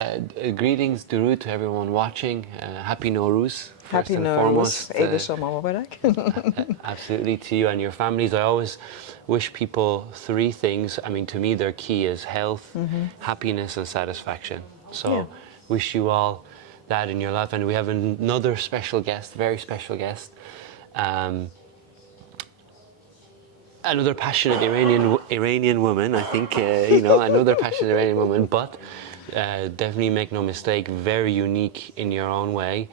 Greetings, Durud, to everyone watching. Happy Nowruz, first Happy and Nowruz, foremost. Eid al-Shama Mubarak. Absolutely to you and your families. I always wish people three things. I mean, to me, their key is health, happiness, and satisfaction. Yeah. So, wish you all that in your life. And we have another special guest, very special guest. Another passionate Iranian woman, I think, another passionate Iranian woman, but definitely make no mistake, very unique in your own way.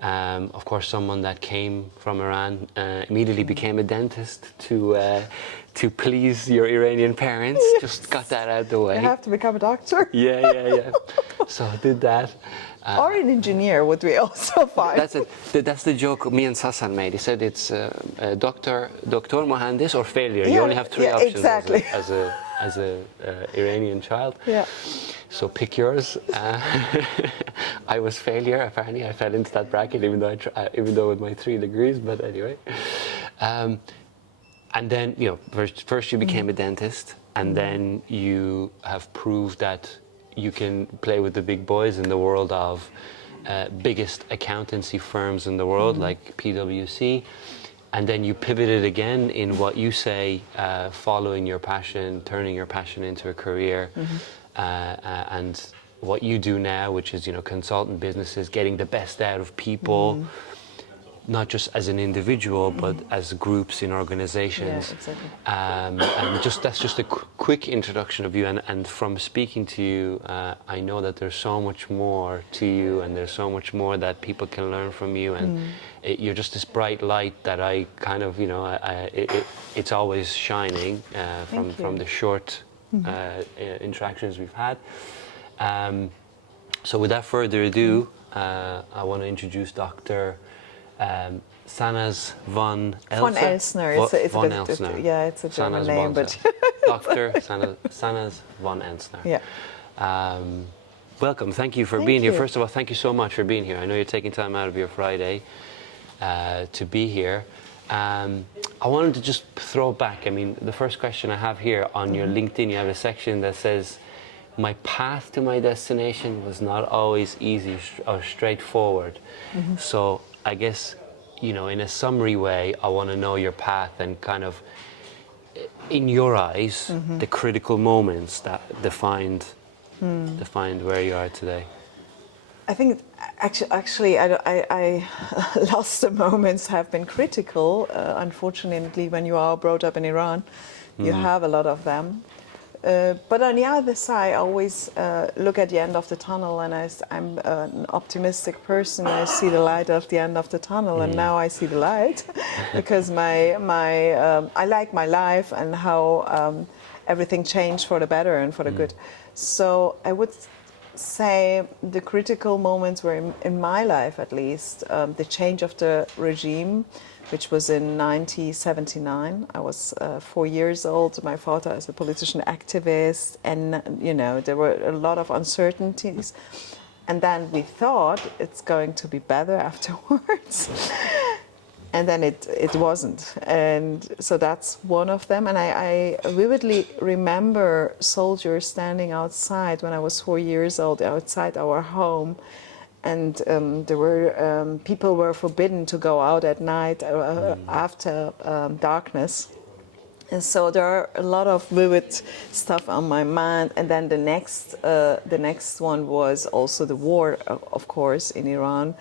Of course, someone that came from Iran, immediately became a dentist to please your Iranian parents. Yes. Just got that out of the way. You have to become a doctor. Yeah. So did that. Or an engineer would be also fine. That's the joke me and Sassan made. He said it's doctor, Mohandis, or failure. You only have three options exactly. as a Iranian child. Yeah. So pick yours. I was failure. Apparently, I fell into that bracket, even though with my 3 degrees. But anyway, and then first you became a dentist, and then you have proved that you can play with the big boys in the world of biggest accountancy firms in the world, like PwC. And then you pivoted again in what you say, following your passion, turning your passion into a career, and what you do now, which is consultant businesses, getting the best out of people, not just as an individual, but as groups in organizations. Yeah, exactly. And that's just a quick introduction of you. And from speaking to you, I know that there's so much more to you, and there's so much more that people can learn from you. And you're just this bright light that I kind of, it's always shining from the short interactions we've had. So without further ado, I want to introduce Dr. SANAZ von Elsner. Von Elsner. It's von a bit, Elsner. yeah, it's a German SANAZ name, but Dr. SANAZ von Elsner. yeah. Welcome. Thank you for being here. First of all, thank you so much for being here. I know you're taking time out of your Friday to be here. I wanted to just throw back. I mean, the first question I have here on your LinkedIn, you have a section that says, "My path to my destination was not always easy or straightforward." So I guess, in a summary way, I want to know your path and kind of, in your eyes, the critical moments that defined where you are today. I think actually I lost the moments have been critical. Unfortunately, when you are brought up in Iran, you have a lot of them. But on the other side, I always look at the end of the tunnel, and I'm an optimistic person. I see the light at the end of the tunnel, and now I see the light because I like my life and how everything changed for the better and for the good. So I would say the critical moments were in my life, at least, the change of the regime, which was in 1979. I was 4 years old. My father is a politician activist, and there were a lot of uncertainties. And then we thought it's going to be better afterwards. And then it wasn't. And so that's one of them. And I vividly remember soldiers standing outside when I was 4 years old, outside our home. And there were people were forbidden to go out at night after darkness. And so there are a lot of vivid stuff on my mind. And then the next one was also the war, of course, in Iran,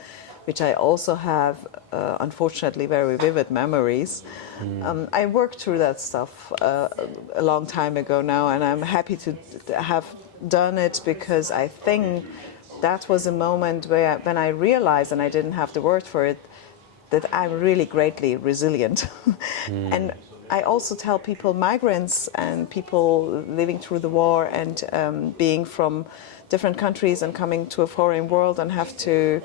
which I also have, unfortunately, very vivid memories. I worked through that stuff a long time ago now, and I'm happy to have done it because I think that was a moment when I realized, and I didn't have the word for it, that I'm really greatly resilient. And I also tell people, migrants and people living through the war and being from different countries and coming to a foreign world and have to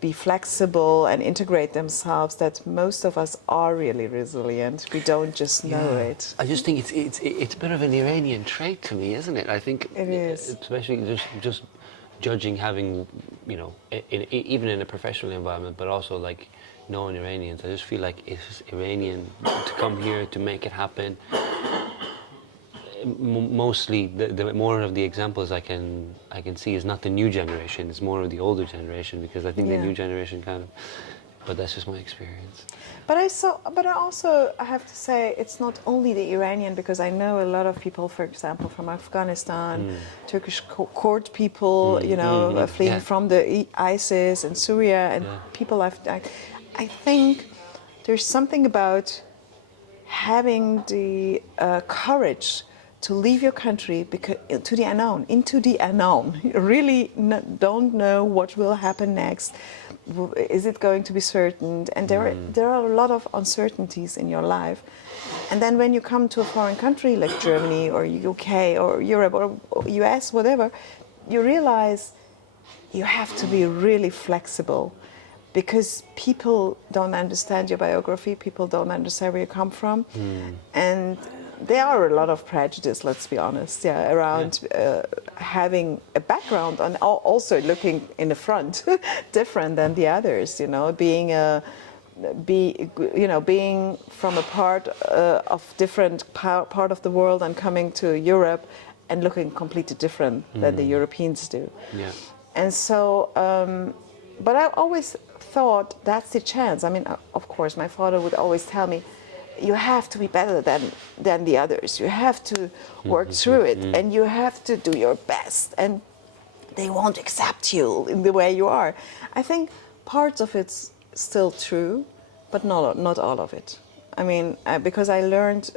be flexible and integrate themselves, that most of us are really resilient. We don't just know it. I just think it's a bit of an Iranian trait to me, isn't it? I think it is, especially just judging, having even in a professional environment, but also like knowing Iranians. I just feel like it's Iranian to come here to make it happen. mostly the more of the examples I can see is not the new generation, it's more of the older generation, because I think the Yeah. new generation kind of, but that's just my experience. But I also have to say it's not only the Iranian, because I know a lot of people, for example, from Afghanistan, Turkish court people, fleeing yeah. from the ISIS and Syria, and Yeah. people I think there's something about having the courage to leave your country because to the unknown, into the unknown. You really don't know what will happen next. Is it going to be certain? And there are a lot of uncertainties in your life. And then when you come to a foreign country like Germany or UK or Europe or US, whatever, you realize you have to be really flexible, because people don't understand your biography, people don't understand where you come from, and there are a lot of prejudice, let's be honest, around having a background and also looking in the front different than the others, being from a part of different part of the world and coming to Europe and looking completely different than the Europeans do. Yeah. And so, but I always thought that's the chance. I mean, of course, my father would always tell me, you have to be better than the others. You have to work through it, and you have to do your best. And they won't accept you in the way you are. I think parts of it's still true, but not all of it. I mean, because I learned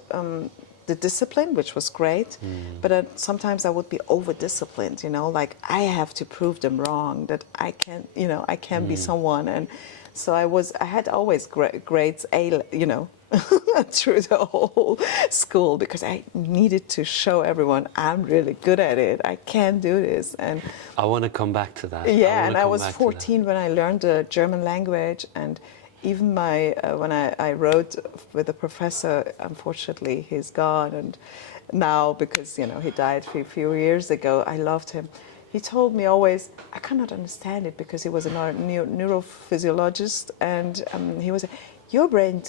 the discipline, which was great, but sometimes I would be over-disciplined, like I have to prove them wrong, that I can be someone. And so I had always grades A, through the whole school, because I needed to show everyone I'm really good at it. I can do this. And I want to come back to that. yeah, and I was 14 when I learned the German language, and even when I wrote with a professor, unfortunately he's gone, and now because he died a few years ago, I loved him. He told me always, I cannot understand it, because he was a neurophysiologist, and he was, your brain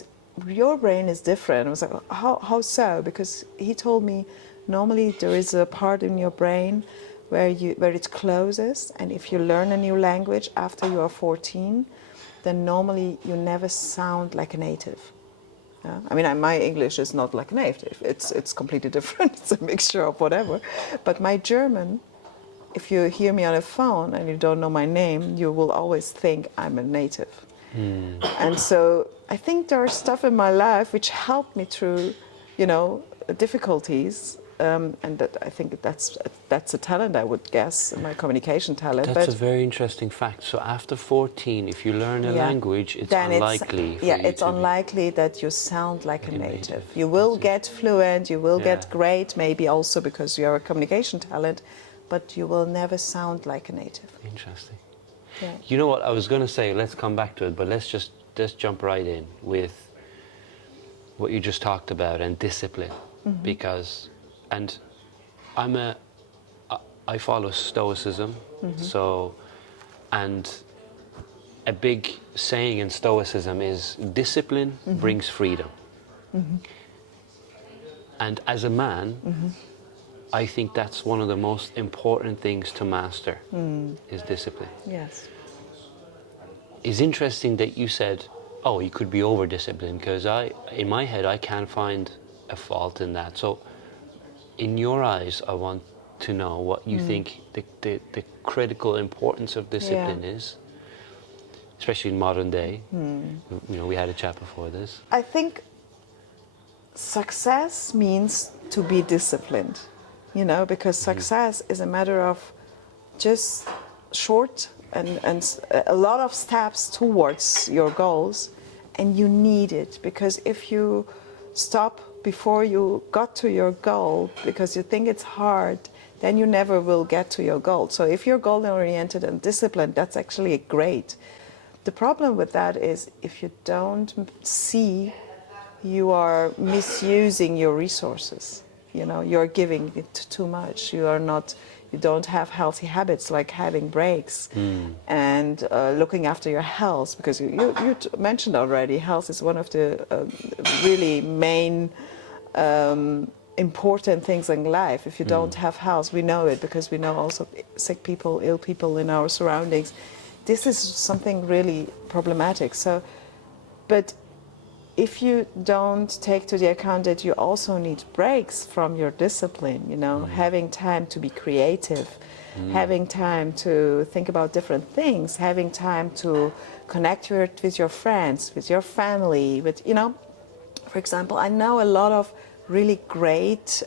is different. I was like, how so? Because he told me normally there is a part in your brain where it closes, and if you learn a new language after you are 14, then normally you never sound like a native. I mean, my English is not like a native. It's completely different. It's a mixture of whatever. But my German, if you hear me on a phone and you don't know my name, you will always think I'm a native. And so I think there are stuff in my life which helped me through, difficulties. And that I think that's a talent, I would guess, my communication talent. That's a very interesting fact. So after 14, if you learn a language, it's unlikely. It's unlikely that you sound like a native. You will get fluent, you will get great, maybe also because you are a communication talent, but you will never sound like a native. Interesting. Yeah. You know what I was going to say? Let's come back to it, but let's jump right in with what you just talked about and discipline, because. And I follow Stoicism, so, and a big saying in Stoicism is discipline brings freedom. And as a man, I think that's one of the most important things to master, is discipline. Yes. It's interesting that you said, oh, you could be over-disciplined, because in my head, I can't find a fault in that. So, in your eyes, I want to know what you think the critical importance of discipline is, especially in modern day. We had a chat before this. I think success means to be disciplined, because success is a matter of just short and a lot of steps towards your goals, and you need it, because if you stop before you got to your goal because you think it's hard, then you never will get to your goal. So if you're goal-oriented and disciplined, that's actually great. The problem with that is if you don't see, you are misusing your resources. You're giving it too much. You don't have healthy habits like having breaks and looking after your health, because you mentioned already, health is one of the really main important things in life. If you don't have house, we know it because we know also sick people, ill people in our surroundings. This is something really problematic. So, but if you don't take to the account that you also need breaks from your discipline, you know, having time to be creative, having time to think about different things, having time to connect with your friends, with your family, with, you know, for example, I know a lot of really great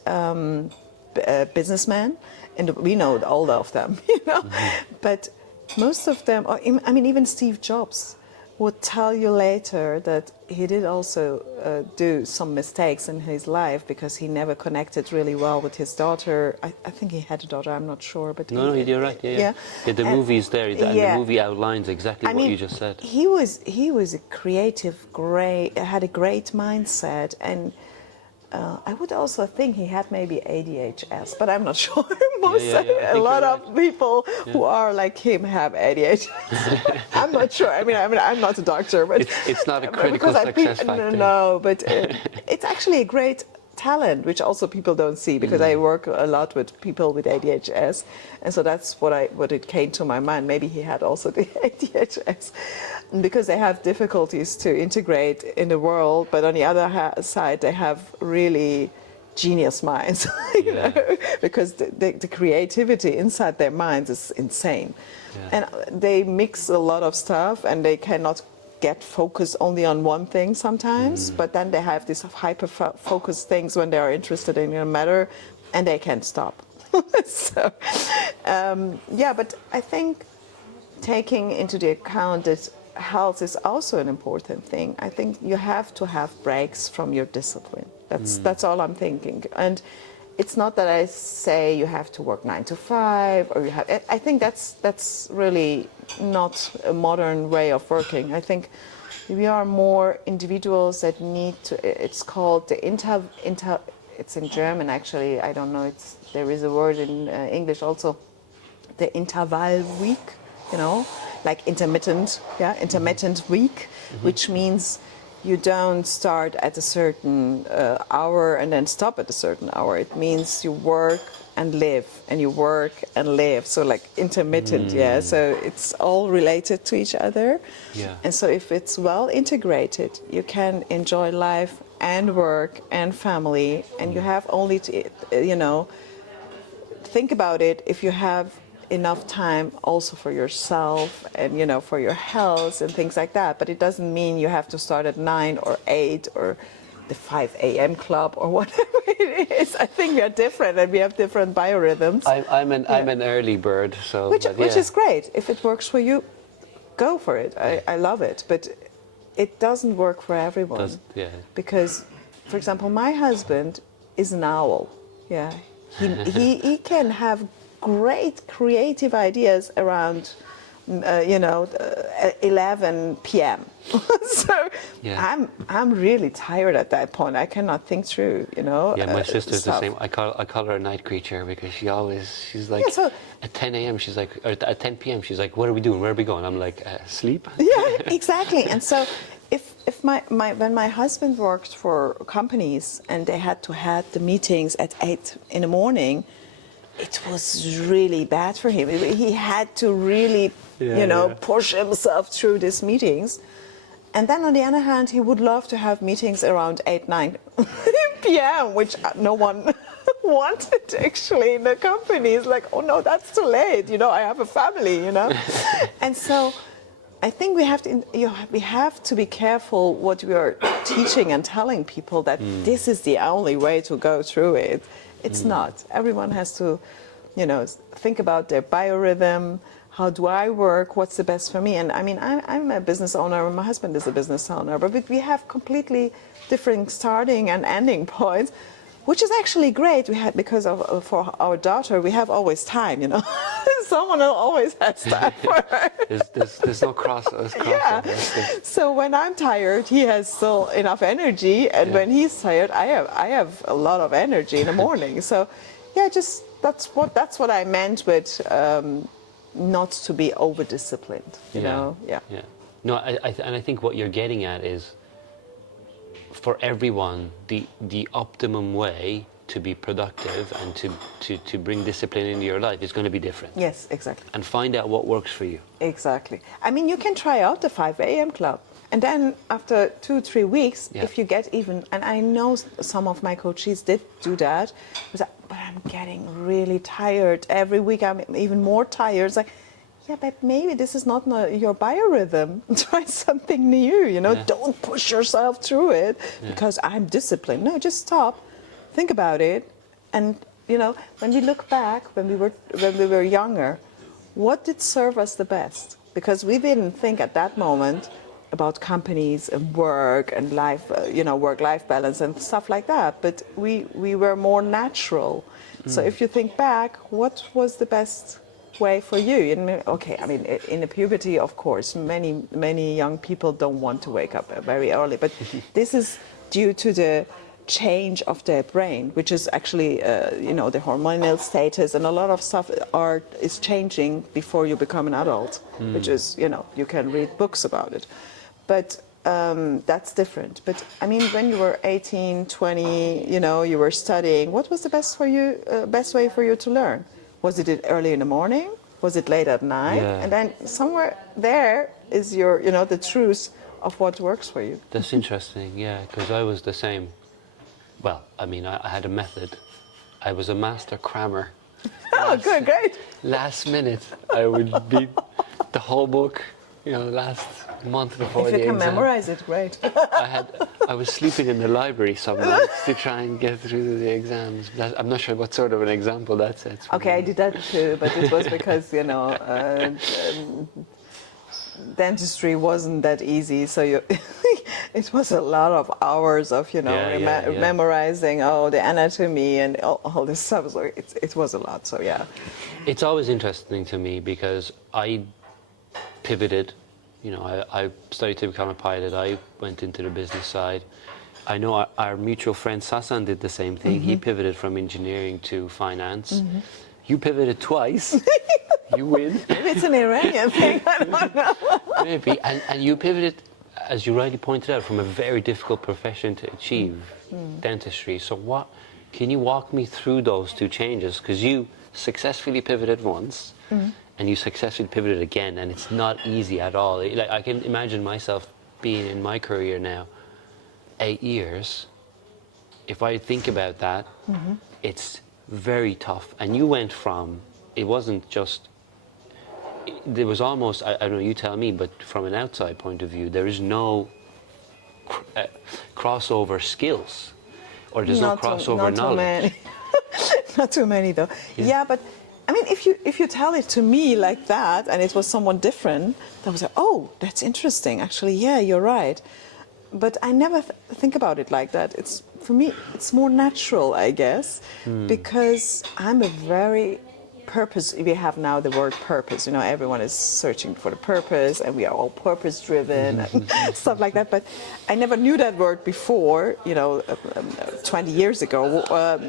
businessmen, and we know all of them, you know, but most of them, or I mean, even Steve Jobs would tell you later that he did also do some mistakes in his life because he never connected really well with his daughter. I think he had a daughter, I'm not sure, but No, you're right. Yeah. The movie is there, and the movie outlines exactly what you just said. He was a creative, had a great mindset, and I would also think he had maybe ADHS, but I'm not sure. A lot of people who are like him have ADHS. I'm not sure. I mean, I'm not a doctor, but it's not a critical success factor. No, but it's actually a great talent, which also people don't see, because I work a lot with people with ADHS, and so that's what it came to my mind. Maybe he had also the ADHS, because they have difficulties to integrate in the world, but on the other side, they have really genius minds, you know, because the creativity inside their minds is insane, and they mix a lot of stuff, and they cannot get focused only on one thing sometimes, but then they have these hyper-focused things when they are interested in a matter, and they can't stop. So, but I think taking into the account that health is also an important thing. I think you have to have breaks from your discipline. That's all I'm thinking. And it's not that I say you have to work 9 to 5, or you have. I think that's really not a modern way of working. I think we are more individuals that need to. It's called the It's in German actually. I don't know. There is a word in English also. The interval week, you know, like intermittent week, which means you don't start at a certain hour and then stop at a certain hour. It means you work and live, and you work and live. So like intermittent, So it's all related to each other. Yeah. And so if it's well integrated, you can enjoy life and work and family, and you have only to, you know, think about it. If you have enough time also for yourself and, you know, for your health and things like that. But it doesn't mean you have to start at 9 or 8 or the 5 a.m. club or whatever it is. I think we are different, and we have different biorhythms. I'm an early bird, so which is great. If it works for you, go for it. I love it, but it doesn't work for everyone. Because, for example, my husband is an owl. Yeah, he can have great creative ideas around 11 p.m. So I'm really tired at that point. I cannot think through, you know. Yeah, my sister's the same. I call her a night creature, because she's like at 10 a.m. she's like, or at 10 p.m. she's like, what are we doing? Where are we going? I'm like, sleep. Yeah, exactly. And so if when my husband worked for companies and they had to have the meetings at 8 in the morning, it was really bad for him. He had to really, push himself through these meetings. And then on the other hand, he would love to have meetings around 8, 9 p.m., which no one wanted actually in the company. It's like, oh no, that's too late. You know, I have a family, you know. And so I think we have to be careful what we are teaching and telling people, that this is the only way to go through it. It's not. Everyone has to, think about their biorhythm. How do I work? What's the best for me? And I mean, I'm a business owner, and my husband is a business owner, but we have completely different starting and ending points, which is actually great. Because for our daughter, we have always time, Someone always has time for her. There's no crossover. Yeah. So when I'm tired, he has still enough energy, and when he's tired, I have a lot of energy in the morning. So, that's what I meant with not to be over disciplined. You know. Yeah. No, and I think what you're getting at is, for everyone, the optimum way to be productive and to bring discipline into your life is going to be different. Yes, exactly. And find out what works for you. Exactly. I mean, you can try out the 5 a.m. club. And then after 2-3 weeks, Yeah. if you get even, and I know some of my coaches did do that, but I'm getting really tired. Every week I'm even more tired. It's like, yeah, but maybe this is not your biorhythm. Try something new, you know. Yeah. Don't push yourself through it because I'm disciplined. No, just stop, think about it. And, you know, when we look back, when we were younger, what did serve us the best? Because we didn't think at that moment about companies and work and life, work-life balance and stuff like that. But we were more natural. So if you think back, what was the best way for you? Okay, I mean, in the puberty, of course, many young people don't want to wake up very early. But this is due to the change of their brain, which is actually, the hormonal status and a lot of stuff is changing before you become an adult, which is, you can read books about it. But that's different. But I mean, when you were 18, 20, you were studying, what was the best way for you to learn? Was it early in the morning? Was it late at night? Yeah. And then somewhere there is your, the truth of what works for you. That's interesting, yeah, because I was the same. Well, I mean, I had a method. I was a master crammer. Oh, good, great. Last minute, I would beat the whole book, last month before If the you can exam. memorize it, great. I was sleeping in the library some nights to try and get through the exams. I'm not sure what sort of an example that sets. Okay, I did that too, but it was because, dentistry wasn't that easy, so it was a lot of hours of memorizing the anatomy and all this stuff. So it was a lot. So yeah, it's always interesting to me because I pivoted. I studied to become a pilot. I went into the business side. I know our mutual friend Sasan did the same thing. Mm-hmm. He pivoted from engineering to finance. Mm-hmm. You pivoted twice. You win. Maybe it's an Iranian thing, I don't know. Maybe. And you pivoted, as you rightly pointed out, from a very difficult profession to achieve, dentistry. So can you walk me through those two changes? Because you successfully pivoted once, and you successfully pivoted again, and it's not easy at all. Like, I can imagine myself being in my career now 8 years. If I think about that, it's very tough. And you went from, it wasn't just, there was almost, I don't know, you tell me, but from an outside point of view, there is no crossover skills, or there's no crossover knowledge. Not too many though. Yeah, but I mean, if you tell it to me like that, and it was someone different, I was like, oh, that's interesting. Actually, yeah, you're right. But I never think about it like that. For me, it's more natural, I guess, because I'm a very purpose. We have now the word purpose. Everyone is searching for the purpose, and we are all purpose-driven and stuff like that. But I never knew that word before. 20 years ago,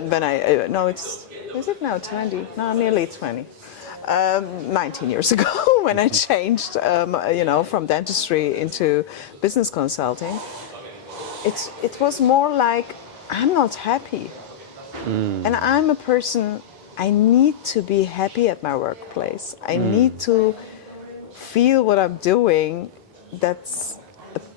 when is it now 20? No, nearly 20. 19 years ago, when I changed, from dentistry into business consulting. It was more like, I'm not happy. And I'm a person, I need to be happy at my workplace. I need to feel what I'm doing, that's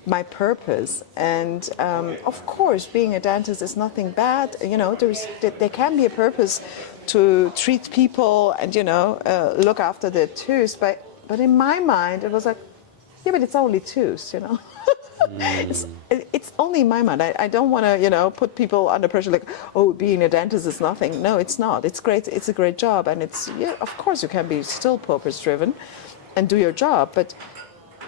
my purpose. And of course, being a dentist is nothing bad. There can be a purpose to treat people and, look after their tooth. But in my mind, it was like, yeah, but it's only tooth, It's only in my mind. I don't want to, put people under pressure like, oh, being a dentist is nothing. No, it's not. It's great. It's a great job. And of course, you can be still purpose-driven and do your job. But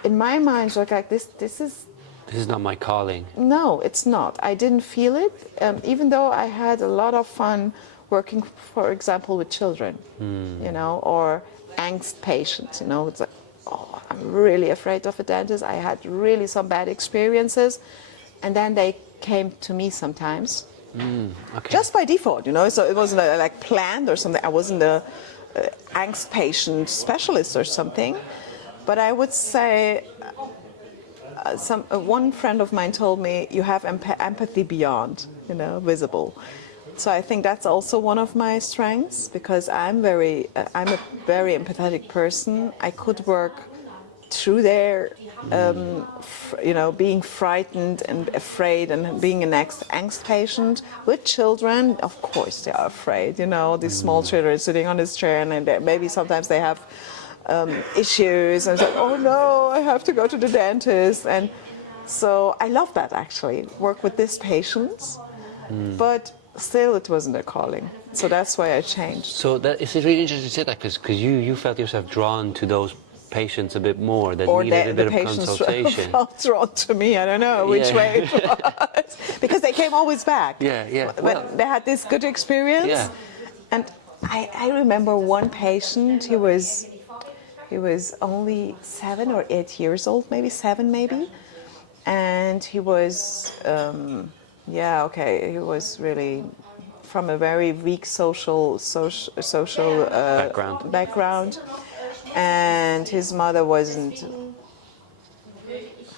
in my mind, it's like this is... This is not my calling. No, it's not. I didn't feel it, even though I had a lot of fun working, for example, with children, or angst patients. It's like, oh, I'm really afraid of a dentist. I had really some bad experiences, and then they came to me sometimes, okay. just by default, So it wasn't like planned or something. I wasn't a angst patient specialist or something, but I would say. One friend of mine told me, you have empathy beyond, visible. So I think that's also one of my strengths, because I'm a very empathetic person. I could work through their, being frightened and afraid and being an angst patient. With children, of course they are afraid. These small children sitting on this chair, and maybe sometimes they have issues, and it's like, oh no, I have to go to the dentist. And so I love that, actually, work with these patients. But still, it wasn't a calling. So that's why I changed. So it's really interesting to say that, because you felt yourself drawn to those patients a bit more, that Or needed a bit the of patients consultation. felt drawn to me. I don't know which way it was. Because they came always back. Yeah. When they had this good experience. Yeah. And I remember one patient, he was only 7 or 8 years old, maybe 7 maybe. And he was, he was really from a very weak social background. And his mother wasn't,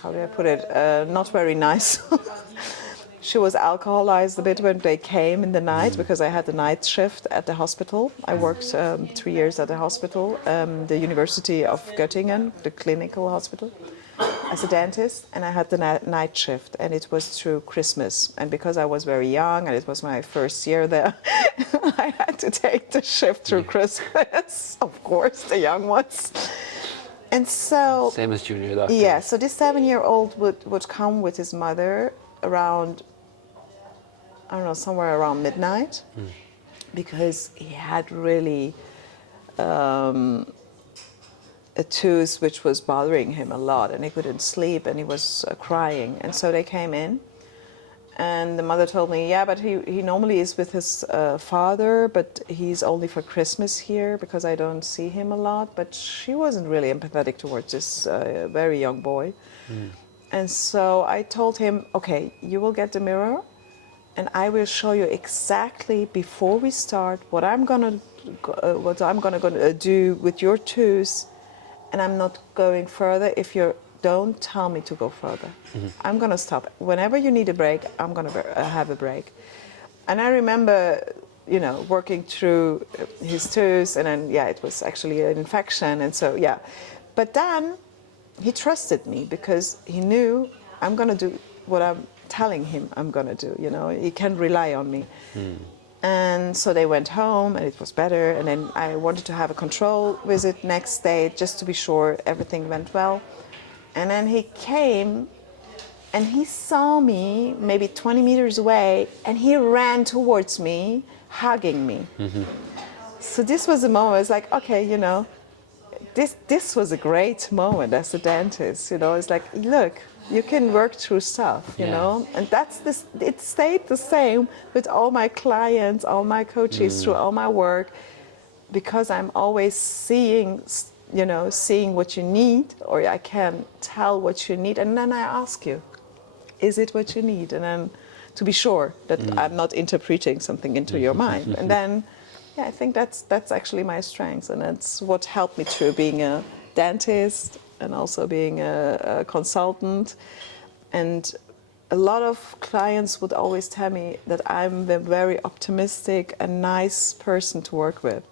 how do I put it, not very nice. She was alcoholized a bit when they came in the night, because I had the night shift at the hospital. I worked 3 years at the hospital, the University of Göttingen, the clinical hospital, as a dentist, and I had the night shift, and it was through Christmas. And because I was very young, and it was my first year there, I had to take the shift through Christmas, of course, the young ones. And so... Same as junior doctor. Yeah, so this 7-year-old would come with his mother around, I don't know, somewhere around midnight, because he had really a tooth which was bothering him a lot, and he couldn't sleep, and he was crying. And so they came in, and the mother told me, yeah, but he normally is with his father, but he's only for Christmas here, because I don't see him a lot. But she wasn't really empathetic towards this very young boy. And so I told him, okay, you will get the mirror, and I will show you exactly before we start what I'm gonna do with your tooth, and I'm not going further if you don't tell me to go further. I'm gonna stop. Whenever you need a break, I'm gonna have a break. And I remember, working through his tooth, and then, it was actually an infection, and so, But then he trusted me, because he knew I'm gonna do what I'm telling him I'm gonna do, he can rely on me. And so they went home, and it was better. And then I wanted to have a control visit next day, just to be sure everything went well. And then he came, and he saw me maybe 20 meters away, and he ran towards me, hugging me. So this was a moment. It's like, okay, this was a great moment as a dentist. It's like, look, you can work through stuff, and it stayed the same with all my clients, all my coaches, through all my work, because I'm always seeing what you need, or I can tell what you need, and then I ask you, is it what you need? And then to be sure that I'm not interpreting something into your mind. And then, I think that's actually my strength, and that's what helped me through being a dentist and also being a consultant. And a lot of clients would always tell me that I'm a very optimistic and nice person to work with.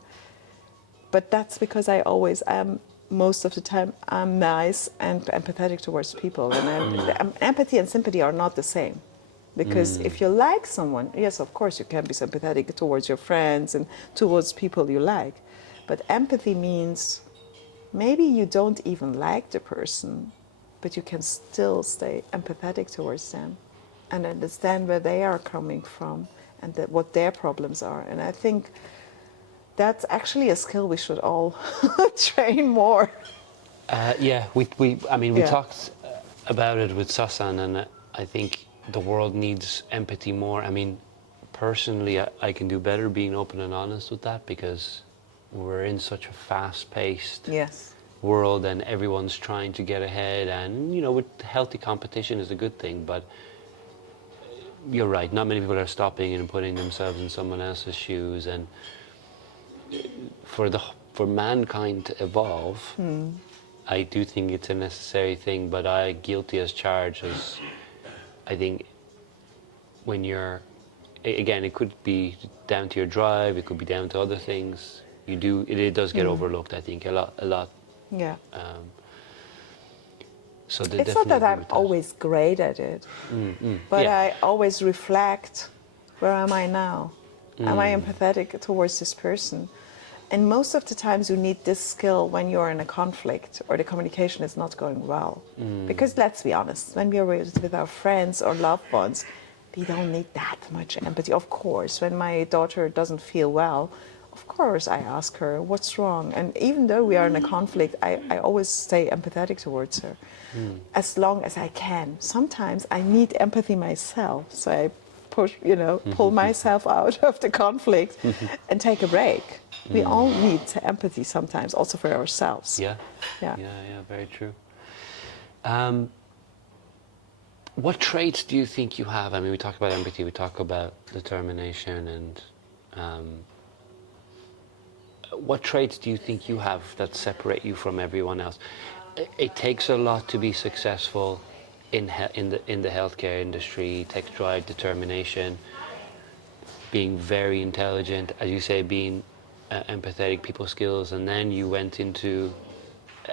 But that's because I always am, most of the time, I'm nice and empathetic towards people. And empathy and sympathy are not the same. Because if you like someone, yes, of course, you can be sympathetic towards your friends and towards people you like. But empathy means maybe you don't even like the person, but you can still stay empathetic towards them and understand where they are coming from and what their problems are. And I think that's actually a skill we should all train more. We talked about it with Sasan, and I think the world needs empathy more. I mean, personally, I can do better being open and honest with that, because we're in such a fast-paced world, and everyone's trying to get ahead, and with healthy competition is a good thing. But you're right, not many people are stopping and putting themselves in someone else's shoes. And for mankind to evolve, I do think it's a necessary thing. But I guilty as charged, as I think when you're again, it could be down to your drive, it could be down to other things. It does get overlooked, I think, a lot. Yeah. So they It's not definitely that agree I'm with that. always great at it, but Yeah. I always reflect, where am I now? Am I empathetic towards this person? And most of the times you need this skill when you're in a conflict or the communication is not going well. Because let's be honest, when we are with our friends or loved ones, we don't need that much empathy. Of course, when my daughter doesn't feel well, of course I ask her, what's wrong? And even though we are in a conflict, I always stay empathetic towards her, as long as I can. Sometimes I need empathy myself, so I pull myself out of the conflict and take a break. We all need empathy sometimes, also for ourselves. Yeah. Yeah. Yeah, very true. What traits do you think you have? I mean, we talk about empathy, we talk about determination, and what traits do you think you have that separate you from everyone else? It takes a lot to be successful in the healthcare industry. It takes drive, determination, being very intelligent, as you say, being empathetic, people skills, and then you went into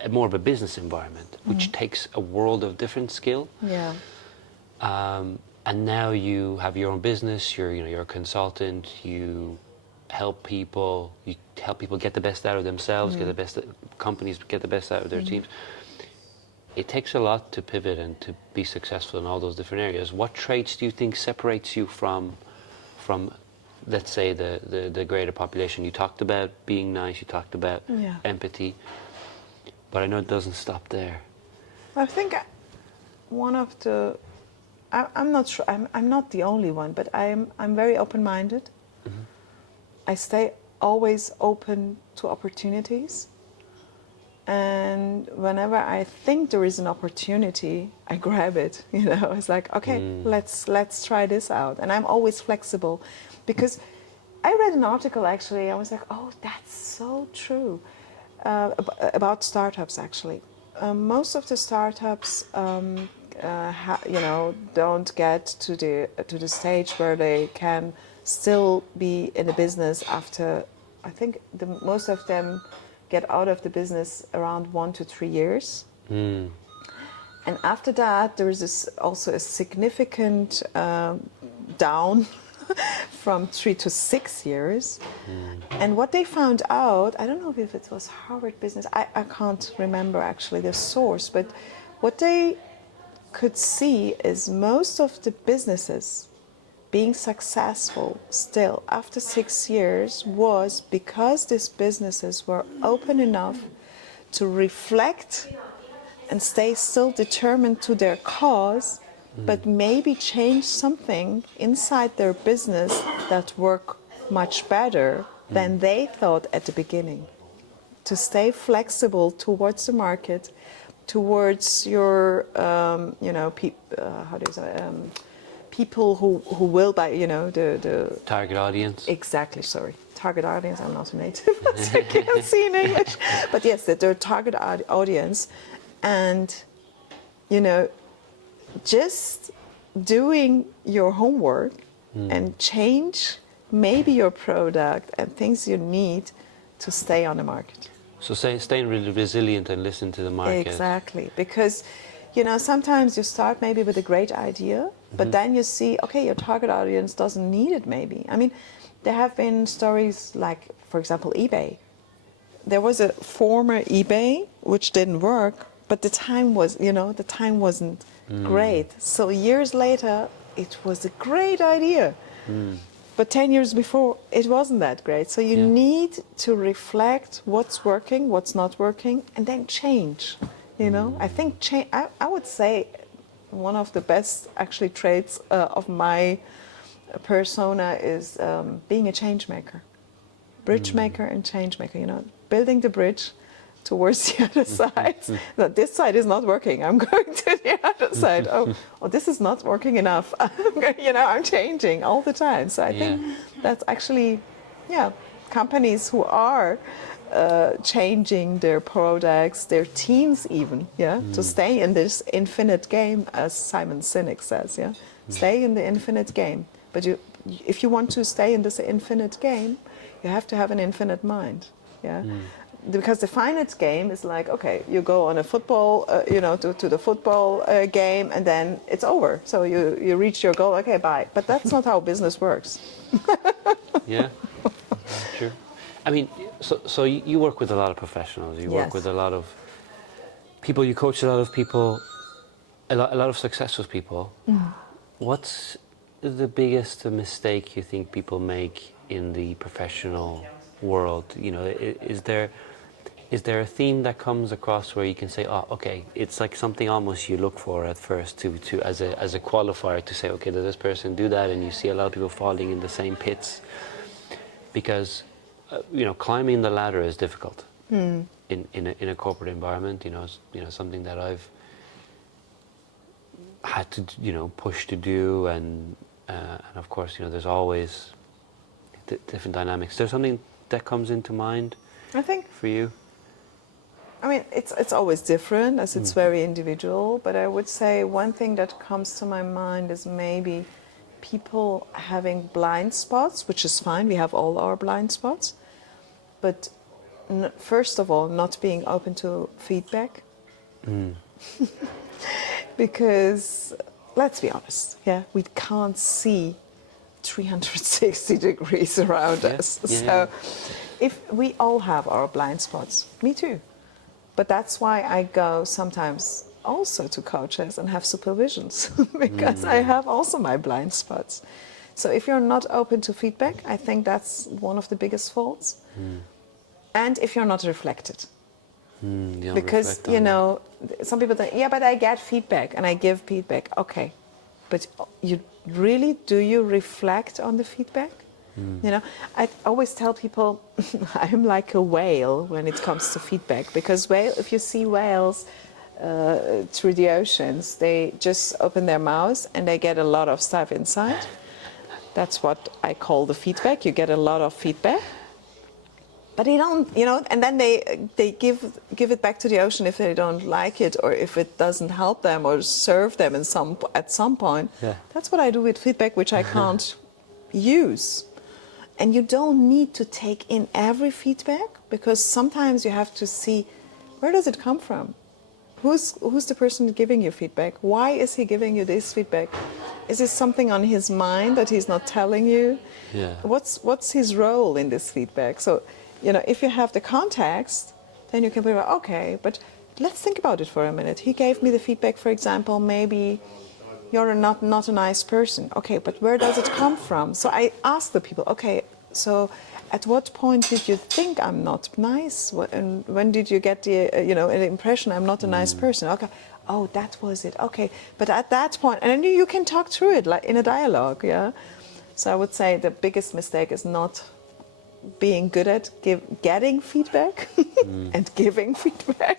more of a business environment, which takes a world of different skill. Yeah. And now you have your own business. You're a consultant. You help people. You help people get the best out of themselves. Get the best. Companies get the best out of their teams. It takes a lot to pivot and to be successful in all those different areas. What traits do you think separates you from let's say the greater population? You talked about being nice. You talked about empathy. But I know it doesn't stop there. I think one of the, I'm not sure, I'm not the only one, but I'm very open-minded. I stay always open to opportunities. And whenever I think there is an opportunity, I grab it. It's like, okay, let's try this out. And I'm always flexible, because I read an article actually. I was like, oh, that's so true, about startups actually. Most of the startups, don't get to the stage where they can still be in the business after. I think most of them get out of the business around 1 to 3 years. And after that, there is also a significant down from 3 to 6 years. And what they found out, I don't know if it was Harvard Business, I can't remember actually the source, but what they could see is most of the businesses being successful still after 6 years was because these businesses were open enough to reflect and stay still determined to their cause, but maybe change something inside their business that worked much better than they thought at the beginning. To stay flexible towards the market, towards your, people who will buy, the Target audience. Exactly, sorry. Target audience, I'm not a native, so I can't see in English. But yes, their target audience. And, just doing your homework and change maybe your product and things you need to stay on the market. So staying really resilient and listen to the market. Exactly, because sometimes you start maybe with a great idea, but then you see, okay, your target audience doesn't need it maybe. I mean, there have been stories like, for example, eBay. There was a former eBay which didn't work, but the time wasn't great. So years later, it was a great idea. But 10 years before, it wasn't that great. So you need to reflect what's working, what's not working, and then change. I think I would say one of the best actually traits of my persona is being a change maker, bridge maker and change maker. Building the bridge towards the other side. No, this side is not working. I'm going to the other side. Oh, this is not working enough. I'm changing all the time. So I think that's actually, companies who are changing their products, their teams even, to stay in this infinite game, as Simon Sinek says, stay in the infinite game. But if you want to stay in this infinite game, you have to have an infinite mind. Yeah. Because the finite game is like, okay, you go on a football, to the football game, and then it's over. So you reach your goal, okay, bye. But that's not how business works. Yeah, sure. I mean, so you work with a lot of professionals. You work Yes. with a lot of people. You coach a lot of people, a lot of successful people. What's the biggest mistake you think people make in the professional world? You know, is there a theme that comes across where you can say, oh, okay, it's like something almost you look for at first to as a qualifier to say, okay, does this person do that? And you see a lot of people falling in the same pits because climbing the ladder is difficult in a corporate environment. Something that I've had to push to do, and of course there's always different dynamics. Is there something that comes into mind I think, for you? I mean, it's always different as it's very individual, but I would say one thing that comes to my mind is maybe people having blind spots, which is fine, we have all our blind spots, but first of all, not being open to feedback. Because, let's be honest, yeah, we can't see 360 degrees around us. Yeah. So if we all have our blind spots, me too. But that's why I go sometimes also to coaches and have supervisions, because I have also my blind spots. So if you're not open to feedback, I think that's one of the biggest faults. And if you're not reflected. Because, some people think, yeah, but I get feedback and I give feedback. Okay, but do you reflect on the feedback? I always tell people I'm like a whale when it comes to feedback, because if you see whales through the oceans, they just open their mouths and they get a lot of stuff inside. That's what I call the feedback. You get a lot of feedback. But they don't, and then they give it back to the ocean if they don't like it, or if it doesn't help them or serve them at some point. Yeah. That's what I do with feedback, which I can't use. And you don't need to take in every feedback, because sometimes you have to see, where does it come from? Who's the person giving you feedback? Why is he giving you this feedback? Is this something on his mind that he's not telling you? Yeah. What's his role in this feedback? So, if you have the context, then you can be like, okay, but let's think about it for a minute. He gave me the feedback, for example, maybe you're not a nice person. Okay, but where does it come from? So I ask the people, okay, so at what point did you think I'm not nice? And when did you get the impression I'm not a nice person? Okay, oh, that was it. Okay, but at that point, and then you can talk through it like in a dialogue, yeah? So I would say the biggest mistake is not being good at getting feedback and giving feedback,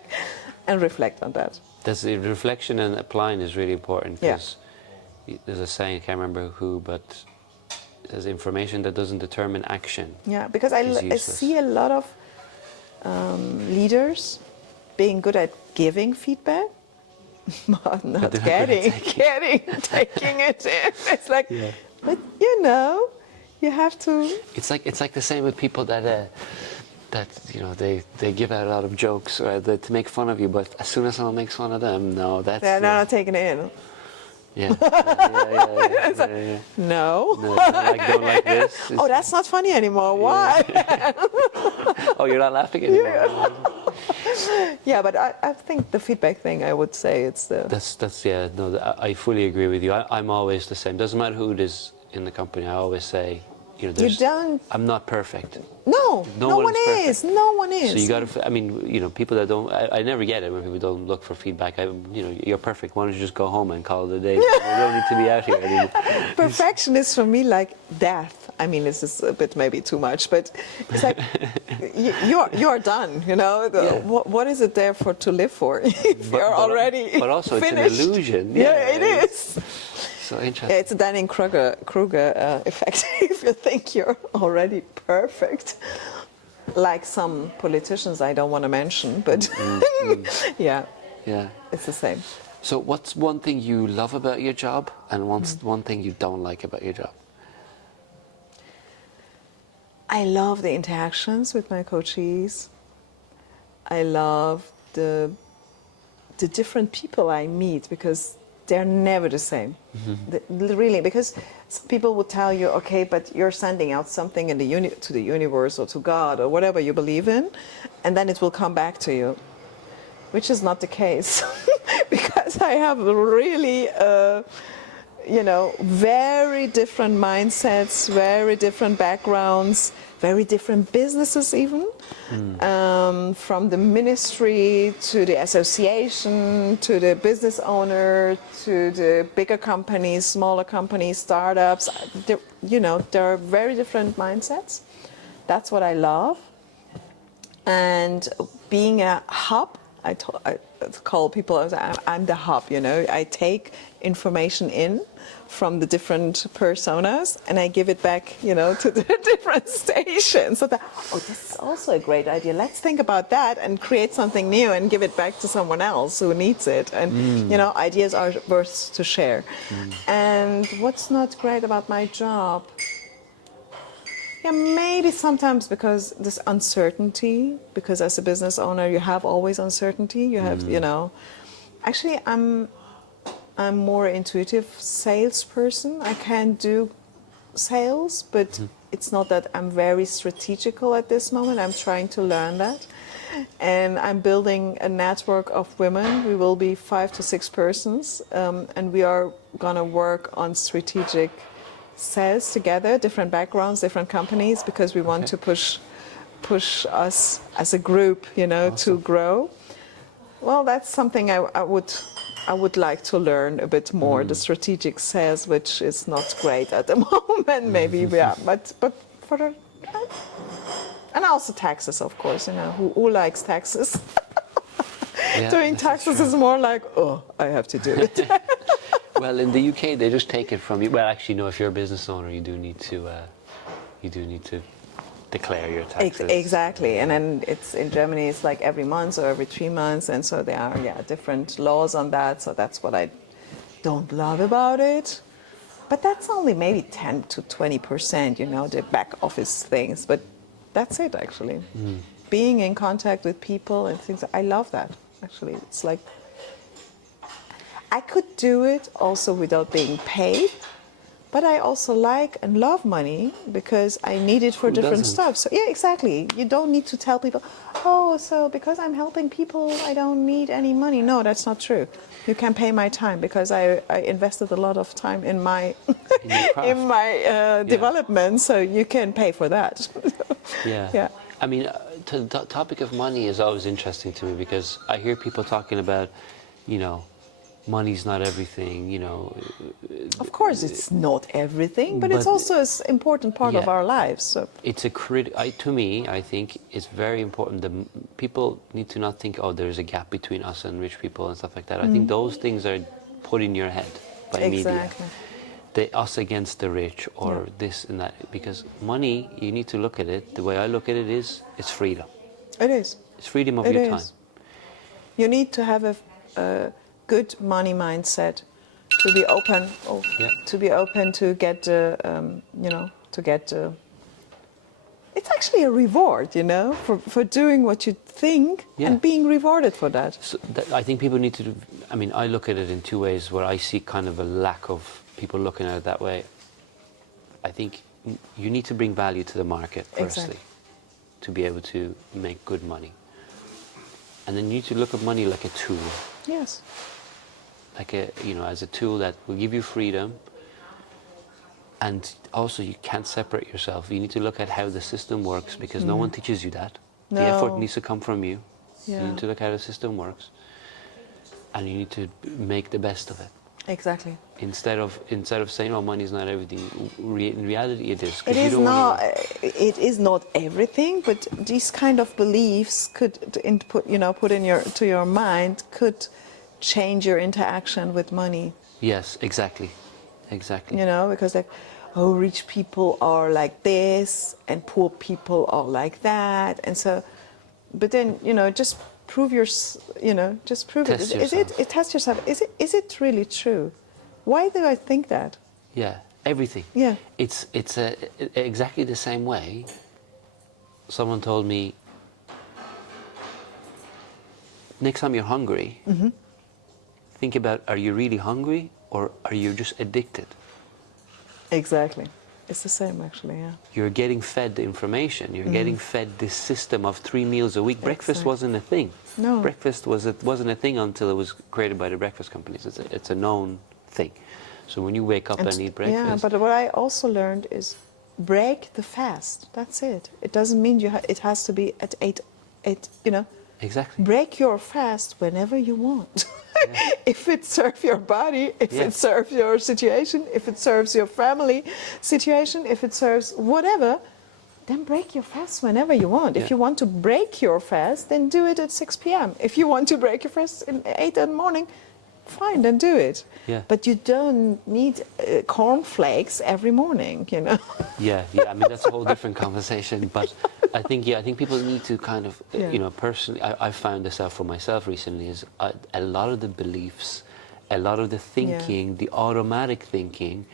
and reflect on that. That's the reflection, and applying is really important, because there's a saying, I can't remember who, but there's information that doesn't determine action. Yeah, because I see a lot of leaders being good at giving feedback, but not taking it in. It's like, but you have to. It's like the same with people that they give out a lot of jokes to make fun of you, but as soon as someone makes fun of them, they're not taking it in. Yeah. No. Don't like this. Oh, that's not funny anymore. Why? Oh, you're not laughing anymore. Yeah, but I think the feedback thing, I would say it's the. I fully agree with you. I'm always the same. Doesn't matter who it is in the company. I always say, I'm not perfect. No one is. No one is. So you got to. People that don't. I never get it when people don't look for feedback. You're perfect. Why don't you just go home and call it a day? You don't need to be out here anymore. Perfection is for me like death. This is a bit maybe too much, but it's like you're done. What is it there to live for? You're already. But also, finished. It's an illusion. Yeah, it is. So interesting. Yeah, it's a Dunning-Kruger effect. If you think you're already perfect, like some politicians I don't want to mention, but yeah, it's the same. So what's one thing you love about your job, and one thing you don't like about your job? I love the interactions with my coachees. I love the different people I meet because they're never the same. Really, because some people would tell you, okay, but you're sending out something in the to the universe or to God or whatever you believe in, and then it will come back to you, which is not the case. Because I have really, very different mindsets, very different backgrounds, very different businesses even. From the ministry to the association to the business owner to the bigger companies, smaller companies, startups. There are very different mindsets. That's what I love. And being a hub, I call people, I'm the hub, I take information in from the different personas and I give it back, to the different stations. So this is also a great idea. Let's think about that and create something new and give it back to someone else who needs it. And, ideas are worth to share. And what's not great about my job? Yeah, maybe sometimes because this uncertainty, because as a business owner, you have always uncertainty. You have, actually, I'm more intuitive salesperson. I can do sales, but it's not that I'm very strategical at this moment. I'm trying to learn that. And I'm building a network of women. We will be 5 to 6 persons, and we are going to work on strategic sales together, different backgrounds, different companies, because we want to push us as a group, Awesome. to grow. Well, that's something I would like to learn a bit more, the strategic sales, which is not great at the moment, maybe, yeah, but for the, and also taxes, of course, who likes taxes? Yeah, Doing taxes is more like, oh, I have to do it. Well, in the UK, they just take it from you. Well, actually, no. If you're a business owner, you do need to declare your taxes. Exactly, and then it's in Germany. It's like every month or every 3 months, and so there are different laws on that. So that's what I don't love about it. But that's only maybe 10 to 20%, the back office things. But that's it, actually. Being in contact with people and things, I love that. Actually, it's like. I could do it also without being paid, but I also like and love money because I need it for different stuff. So yeah, exactly. You don't need to tell people, oh, so because I'm helping people, I don't need any money. No, that's not true. You can pay my time because I invested a lot of time in my development, so you can pay for that. Yeah. I mean, the topic of money is always interesting to me because I hear people talking about, money's not everything, Of course, it's not everything, but it's also an important part of our lives. So it's to me, I think it's very important that people need to not think, oh, there's a gap between us and rich people and stuff like that. I think those things are put in your head by media. Us against the rich or this and that. Because money, you need to look at it. The way I look at it is, it's freedom. It is. It's freedom of your time. You need to have a good money mindset to be open. To be open to get to get. It's actually a reward, for doing what you think and being rewarded for that. So I think people need to do. I mean, I look at it in 2 ways. Where I see kind of a lack of people looking at it that way. I think you need to bring value to the market firstly, to be able to make good money. And then you need to look at money like a tool. Yes. Like as a tool that will give you freedom. And also you can't separate yourself. You need to look at how the system works because no one teaches you that. No. The effort needs to come from you. Yeah. You need to look at how the system works. And you need to make the best of it. Exactly. Instead of saying, "Oh, money is not everything," in reality, it is. It is not. It is not everything, but these kind of beliefs could put to your mind could change your interaction with money. Yes, exactly. Because rich people are like this and poor people are like that, and so. But then just prove just prove Test it. Test yourself. Is it really true? Why do I think that? Yeah, everything. Yeah. It's exactly the same way someone told me, next time you're hungry, think about, are you really hungry or are you just addicted? Exactly. It's the same, actually, yeah. You're getting fed the information. You're getting fed this system of 3 meals a week. Breakfast Exactly. wasn't a thing. No. Breakfast wasn't a thing until it was created by the breakfast companies. It's a known thing. So when you wake up and eat breakfast... Yeah, but what I also learned is break the fast. That's it. It doesn't mean it has to be at 8, you know. Exactly. Break your fast whenever you want. Yeah. If it serves your body, if Yeah. it serves your situation, if it serves your family situation, if it serves whatever, then break your fast whenever you want. Yeah. If you want to break your fast, then do it at 6 p.m. If you want to break your fast at 8 in the morning, fine, then do it. Yeah. But you don't need cornflakes every morning, you know. Yeah, I mean, that's a whole different conversation. But I think people need to kind of, you know, personally, I found this out for myself recently, is a lot of the beliefs, a lot of the thinking, the automatic thinking,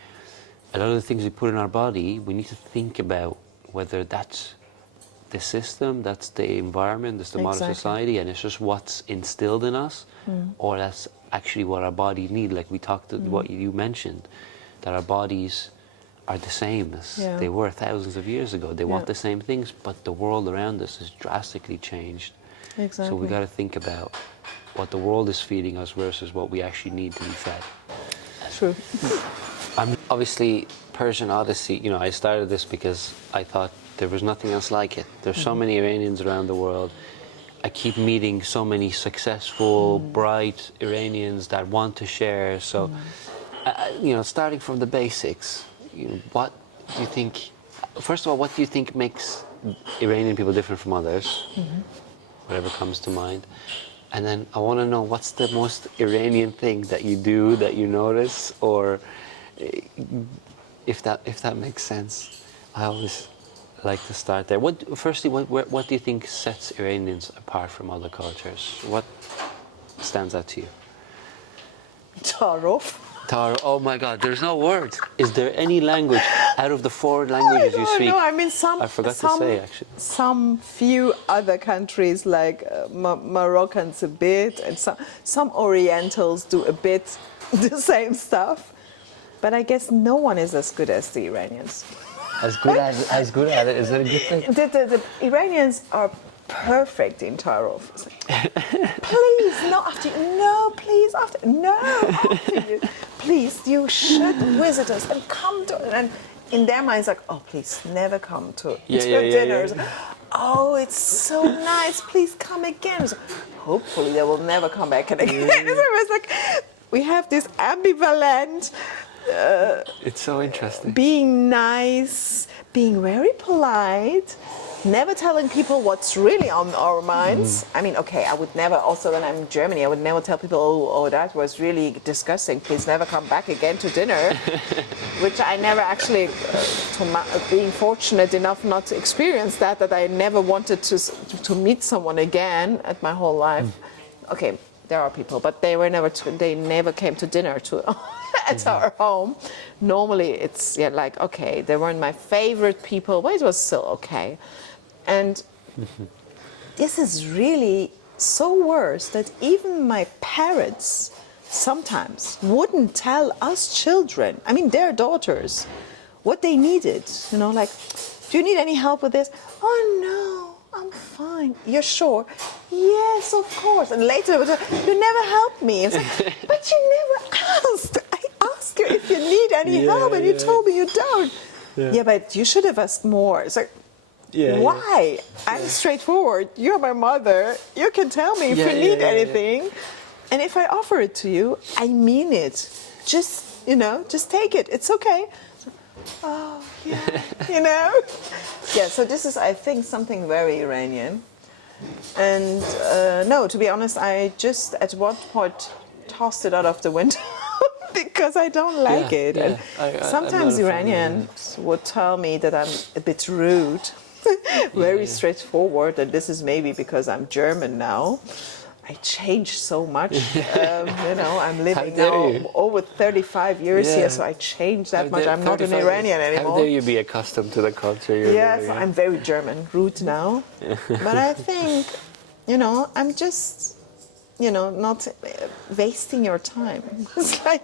a lot of the things we put in our body, we need to think about whether that's the system, that's the environment, that's the modern society, and it's just what's instilled in us, or that's actually what our bodies need. Like we talked, what you mentioned, that our bodies are the same as they were thousands of years ago. They want the same things, but the world around us has drastically changed. Exactly. So we got to think about what the world is feeding us versus what we actually need to be fed. True. Obviously, Persian Odyssey, you know, I started this because I thought there was nothing else like it. There's so many Iranians around the world. I keep meeting so many successful, bright Iranians that want to share. So, you know, starting from the basics, you know, what do you think, first of all, what do you think makes Iranian people different from others? Whatever comes to mind. And then I want to know, what's the most Iranian thing that you do, that you notice, or if that makes sense. I always like to start there. Firstly, what do you think sets Iranians apart from other cultures? What stands out to you? Tarof. Oh my God, there's no words. Is there any language out of the 4 languages you speak? No, I mean I forgot to say, actually. Some few other countries, like Moroccans a bit, and some Orientals do a bit the same stuff. But I guess no one is as good as the Iranians. As good at it, is that a good thing? The Iranians are perfect in Tarof. Like, please, not after you. No, please, after. No, after you. Please, you should visit us and come to. And in their minds, like, oh, please, never come to dinners. Yeah. Oh, it's so nice. Please come again. So, hopefully, they will never come back again. So it's like we have this ambivalent. It's so interesting. Being nice, being very polite, never telling people what's really on our minds. I mean, okay, I would never, also when I'm in Germany, I would never tell people, oh, that was really disgusting, please never come back again to dinner, which I never actually, being fortunate enough not to experience that I never wanted to meet someone again at my whole life. Okay, there are people, but they never came to dinner at our home. Normally it's like, okay, they weren't my favorite people, but it was still okay. And this is really so worse that even my parents sometimes wouldn't tell us children, I mean their daughters, what they needed. You know, like, do you need any help with this? Oh no, I'm fine. You're sure? Yes, of course. And later, you never helped me. It's like, but you never asked. I asked you if you need any help, and you told me you don't. Yeah, but you should have asked more. It's like, why? I'm straightforward. You're my mother. You can tell me if you need anything. And if I offer it to you, I mean it. Just, just take it. It's okay. Oh, yeah, Yeah, so this is, I think, something very Iranian. And no, to be honest, I just at one point tossed it out of the window because I don't like it. And sometimes Iranians would tell me that I'm a bit rude, very straightforward, and this is maybe because I'm German now. I changed so much. I'm living dare now you? over 35 years Yeah. here, so I changed that much. I'm not an 35 Iranian anymore. How dare you be accustomed to the culture you're Yes, living in? I'm very German root now. But I think, I'm just, not wasting your time. It's like,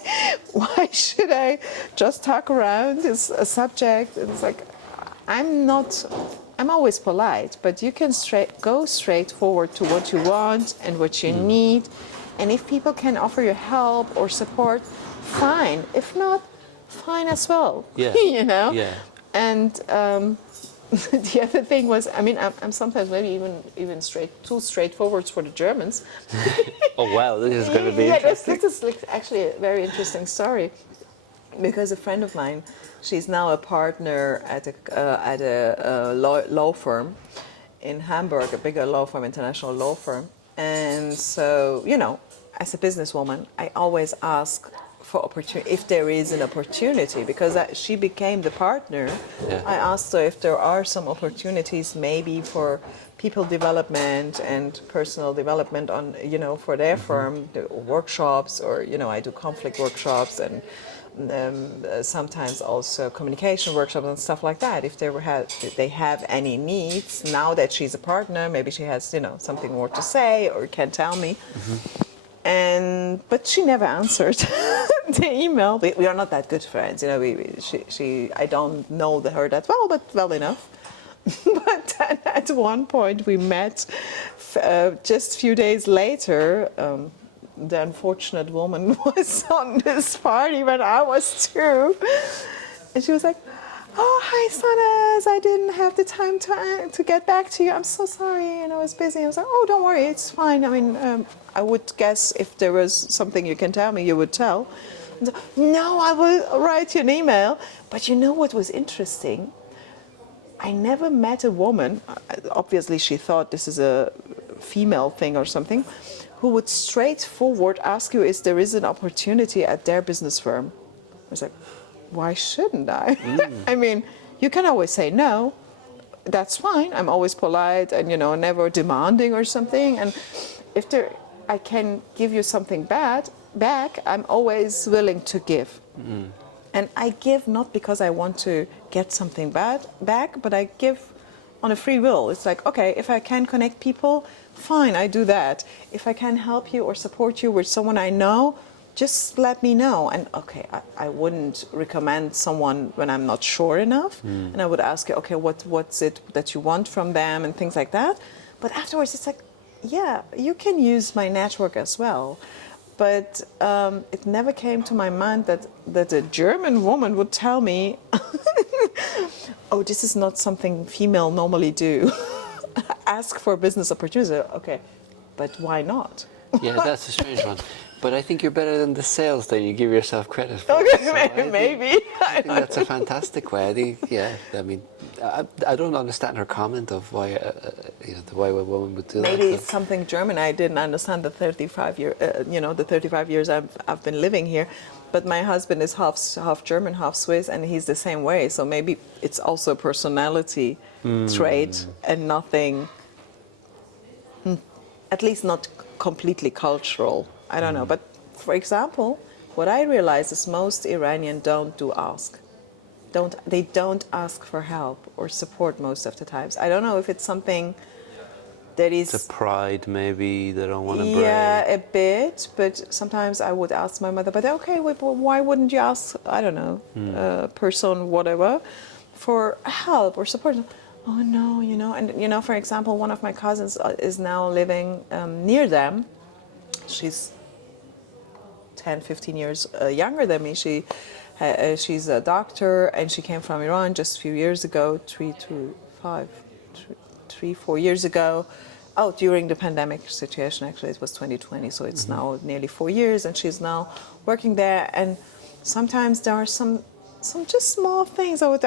why should I just talk around this a subject? It's like, I'm always polite, but you can go straight forward to what you want and what you need. And if people can offer you help or support, fine. If not, fine as well. Yeah. Yeah. And the other thing was, I'm sometimes maybe even too straightforward for the Germans. Oh wow, this is going to be Yeah, interesting. this is like actually a very interesting story, because a friend of mine, she's now a partner at a law firm in Hamburg, a bigger law firm, international law firm. And so, as a businesswoman, I always ask for opportunity, if there is an opportunity, because she became the partner. Yeah. I asked her if there are some opportunities, maybe for people development and personal development on, for their firm, the workshops, or I do conflict workshops and sometimes also communication workshops and stuff like that. If they have any needs, now that she's a partner, maybe she has something more to say or can tell me. But she never answered the email. We are not that good friends, I don't know her that well, but well enough. But then at one point we met just a few days later. The unfortunate woman was on this party when I was too. And she was like, "Oh, hi, Sanaz. I didn't have the time to get back to you. I'm so sorry. I was busy." I was like, "Oh, don't worry. It's fine. I would guess if there was something you can tell me, you would tell." And so, "No, I will write you an email." But you know what was interesting? I never met a woman, obviously she thought this is a female thing or something, who would straightforward ask you if there is an opportunity at their business firm. I was like, why shouldn't I? You can always say no. That's fine. I'm always polite and, never demanding or something. And if I can give you something back, I'm always willing to give. And I give not because I want to get something back, but I give on a free will. It's like, okay, if I can connect people, fine, I do that. If I can help you or support you with someone I know, just let me know. And okay, I wouldn't recommend someone when I'm not sure enough. And I would ask you, okay, what's it that you want from them and things like that. But afterwards, it's like, yeah, you can use my network as well. But it never came to my mind that a German woman would tell me, oh, this is not something female normally do. Ask for business opportunities. Okay, but why not? Yeah, that's a strange one. But I think you're better than the sales that you give yourself credit for. Okay, So maybe. I think that's a fantastic way. I think, I don't understand her comment of why, why a woman would do that. Maybe it's something German. I didn't understand the 35 years I've been living here. But my husband is half German, half Swiss, and he's the same way. So maybe it's also a personality trait and nothing, at least not completely cultural. I don't know. But for example, what I realize is most Iranians don't ask. They don't ask for help or support most of the times. I don't know if it's something that is... It's a pride, maybe. They don't want to break. Yeah, a bit. But sometimes I would ask my mother, but okay, why wouldn't you ask, I don't know, a person, whatever, for help or support? Oh, no, And, for example, one of my cousins is now living near them. She's 10, 15 years younger than me. She's a doctor, and she came from Iran just a few years ago, 4 years ago. Oh, during the pandemic situation, actually, it was 2020, so it's now nearly 4 years, and she's now working there. And sometimes there are some just small things I would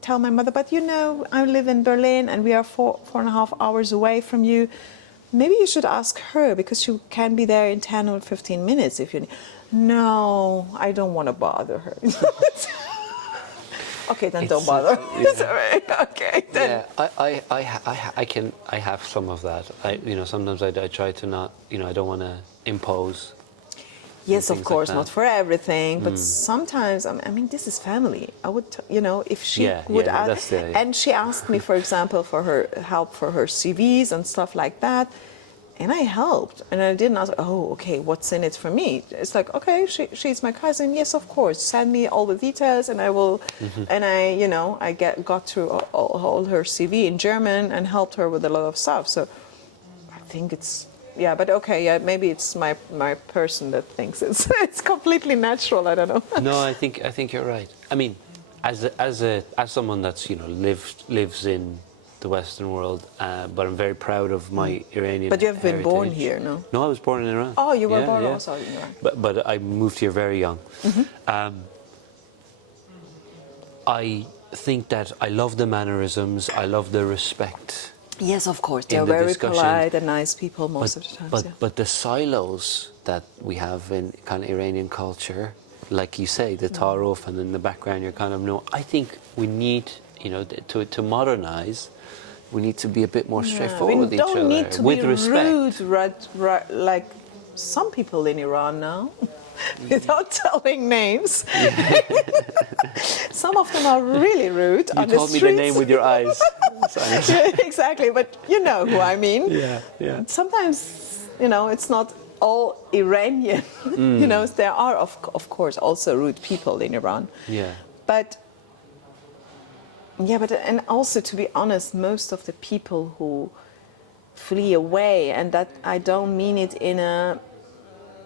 tell my mother, but I live in Berlin, and we are 4.5 hours away from you. Maybe you should ask her, because she can be there in 10 or 15 minutes if you need. No, I don't want to bother her. Okay, then It's don't bother. yeah. Sorry. Okay, then. Yeah, I have some of that. Sometimes I try to not, I don't want to impose. And Yes, of things like course, that. not for everything, but sometimes, I mean, this is family. I would, if she Yeah, would, yeah, no, that's the. and she asked me, for example, for her help for her CVs and stuff like that, and I helped, and I didn't ask, oh, okay, what's in it for me? It's like, okay, she's my cousin, yes, of course, send me all the details, and I will, and I got through all her CV in German and helped her with a lot of stuff. So I think it's. Yeah, but okay, yeah, maybe it's my person that thinks it's completely natural. I don't know. No, I think you're right. I mean, as someone that's lives in the Western world, but I'm very proud of my Iranian. But you have been born heritage. here, no? No, I was born in Iran. Oh, you were Yeah, born yeah. also in Iran. But I moved here very young. I think that I love the mannerisms. I love the respect. Yes, of course. They In are the very discussion. polite and nice people most of the time. But the silos that we have in kind of Iranian culture, like you say, the Taaruf, and in the background you're kind of I think we need, to modernize, we need to be a bit more straightforward with each other. We don't need to with be respect. rude, like some people in Iran now, without telling names. Some of them are really rude You on the told me streets. the name with your eyes. Yeah, exactly, but you know who I mean. Yeah, yeah. Sometimes, it's not all Iranian. There are, of course, also rude people in Iran. Yeah. But and also, to be honest, most of the people who flee away, and that I don't mean it in a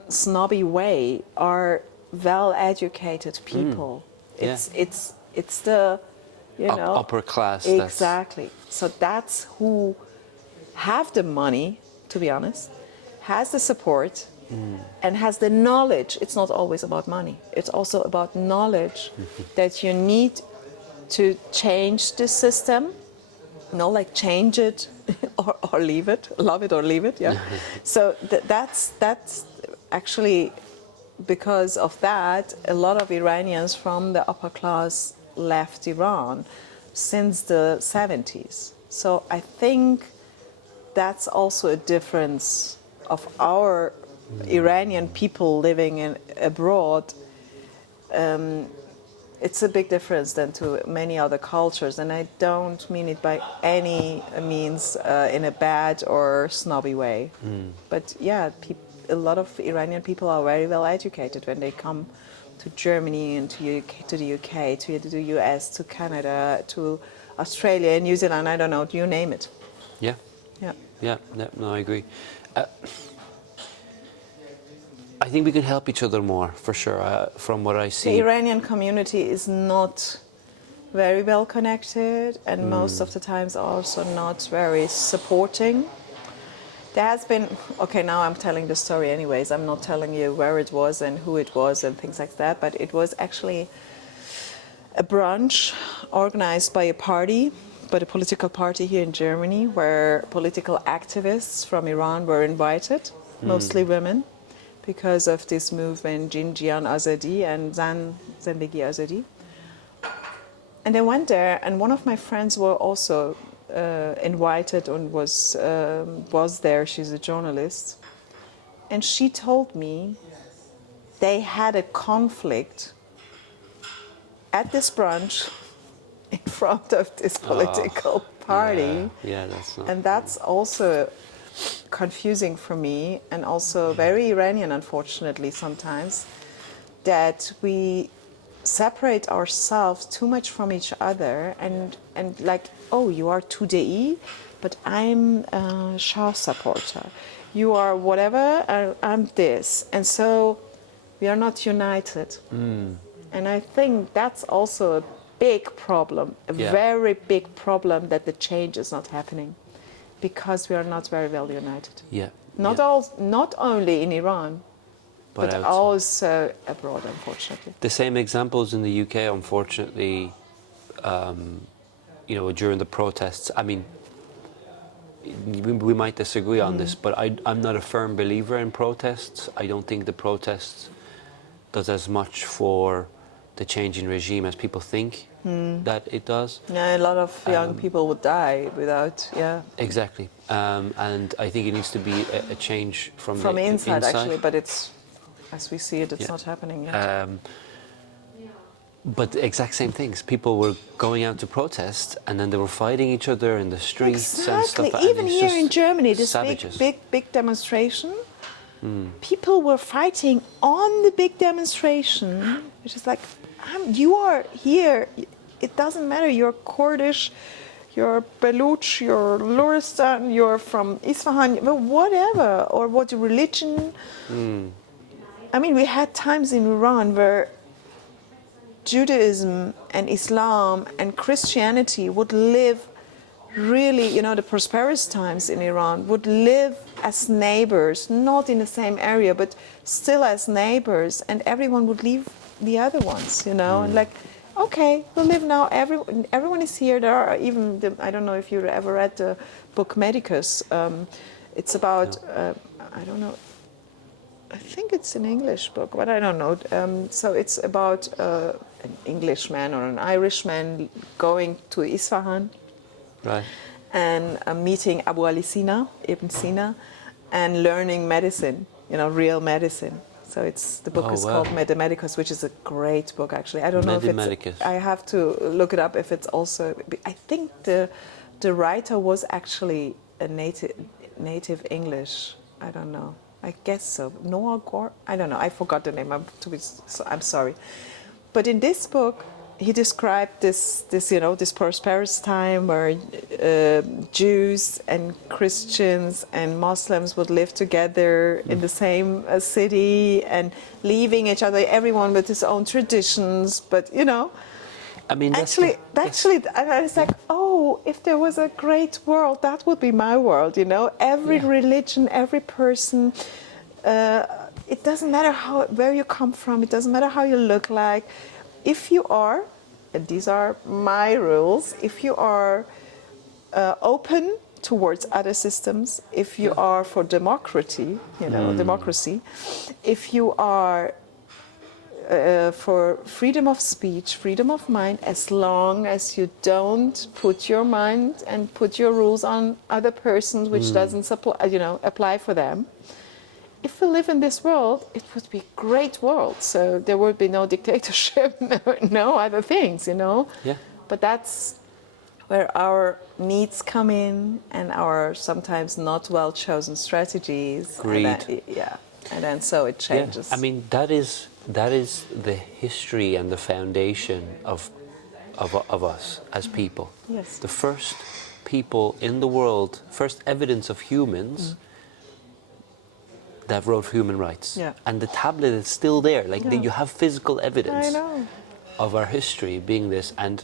snobby way, are well-educated people. Yeah. It's the Upper class. Exactly. So that's who have the money, to be honest, has the support, and has the knowledge. It's not always about money. It's also about knowledge that you need to change the system. Like change it or leave it, love it or leave it. Yeah. So that's actually, because of that, a lot of Iranians from the upper class left Iran since the 70s. So I think that's also a difference of our Iranian people living abroad. It's a big difference than to many other cultures, and I don't mean it by any means in a bad or snobby way. But yeah, a lot of Iranian people are very well educated when they come to Germany and to the UK, to the US, to Canada, to Australia, New Zealand, I don't know, you name it. Yeah. Yeah. Yeah, no, I agree. I think we can help each other more, for sure, from what I see. The Iranian community is not very well connected, and most of the times also not very supporting. There has been, okay, now I'm telling the story anyways. I'm not telling you where it was and who it was and things like that, but it was actually a brunch organized by a party, by the political party here in Germany, where political activists from Iran were invited, mostly women, because of this movement, Jinjian Azadi and Zendegi Azadi. And I went there, and one of my friends were also invited and was there. She's a journalist, and she told me they had a conflict at this brunch in front of this political party. Yeah, that's not. And that's also confusing for me, and also very Iranian, unfortunately, sometimes, that we separate ourselves too much from each other, and like, oh, you are Tudei, but I'm a Shah supporter. You are whatever, I'm this. And so we are not united. And I think that's also a big problem, a very big problem, that the change is not happening, because we are not very well united. Yeah. Not only in Iran, but outside. also abroad, unfortunately. The same examples in the UK, unfortunately, during the protests. I mean, we might disagree on this, but I'm not a firm believer in protests. I don't think the protests does as much for the change in regime as people think that it does. Yeah, a lot of young people would die without, Exactly. And I think it needs to be a change from from the inside actually, but it's, as we see it, it's Yeah. not happening yet. But the exact same things. People were going out to protest, and then they were fighting each other in the streets and Exactly. stuff. And Even it's here just in Germany, this savages. big demonstration, people were fighting on the big demonstration, which is like, you are here. It doesn't matter. You're Kurdish, you're Baluch, you're Luristan, you're from Isfahan, whatever, or what religion. I mean, we had times in Iran where Judaism and Islam and Christianity would live really, the prosperous times in Iran would live as neighbors, not in the same area, but still as neighbors, and everyone would leave the other ones, and like, okay, we'll live now, everyone is here. There are even, I don't know if you ever read the book Medicus. It's about, I don't know, I think it's an English book, but I don't know. So it's about an Englishman or an Irishman going to Isfahan, Right. and meeting Abu Ali Sina, Ibn Sina, and learning medicine, real medicine. So the book is called Medicus, which is a great book actually. I don't know if it's. I have to look it up if it's also. I think the writer was actually a native English. I don't know. I guess so. Noah Gore? I don't know. I forgot the name. I'm sorry. But in this book, he described this prosperous time where Jews and Christians and Muslims would live together in the same city and leaving each other, everyone with his own traditions. But I mean, actually, I was like, oh, if there was a great world, that would be my world. Every religion, every person. It doesn't matter where you come from. It doesn't matter how you look like. If you are, and these are my rules, if you are open towards other systems, if you are for democracy, if you are for freedom of speech, freedom of mind, as long as you don't put your mind and put your rules on other persons, which doesn't apply for them. If we live in this world, it would be a great world. So there would be no dictatorship, no other things, Yeah. But that's where our needs come in and our sometimes not well chosen strategies. Greed. And then so it changes. Yeah. I mean, that is the history and the foundation of us as people. Yes. The first people in the world, first evidence of humans that wrote human rights. Yeah. And the tablet is still there. Like you have physical evidence I know. of our history being this. And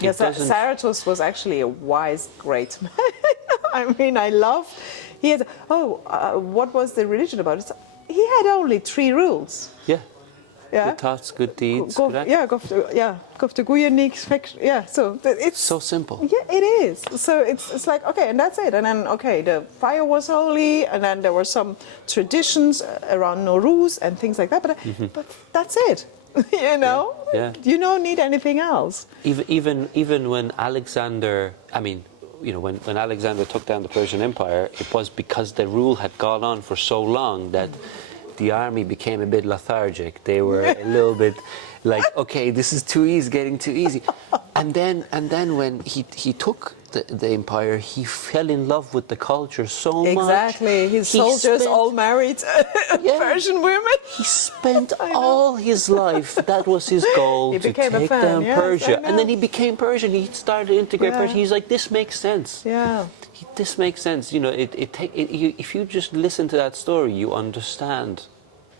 yes, Zarathustra was actually a wise, great man. I mean, he had, what was the religion about? He had only 3 rules. Yeah. Yeah. Good thoughts, good deeds, good acts. So it's so simple. Yeah, it is. So it's like, okay, and that's it. And then, okay, the fire was holy, and then there were some traditions around Nowruz and things like that. But that's it. Yeah. You don't need anything else. Even when Alexander, when Alexander took down the Persian Empire, it was because the rule had gone on for so long that the army became a bit lethargic. They were a little bit like, okay, this is getting too easy. And then when he took the empire, he fell in love with the culture so much. Exactly. His soldiers all married Persian women. He spent all his life, that was his goal, to take down Persia. And then he became Persian. He started to integrate Persia. He's like, this makes sense. Yeah. This makes sense. If you just listen to that story, you understand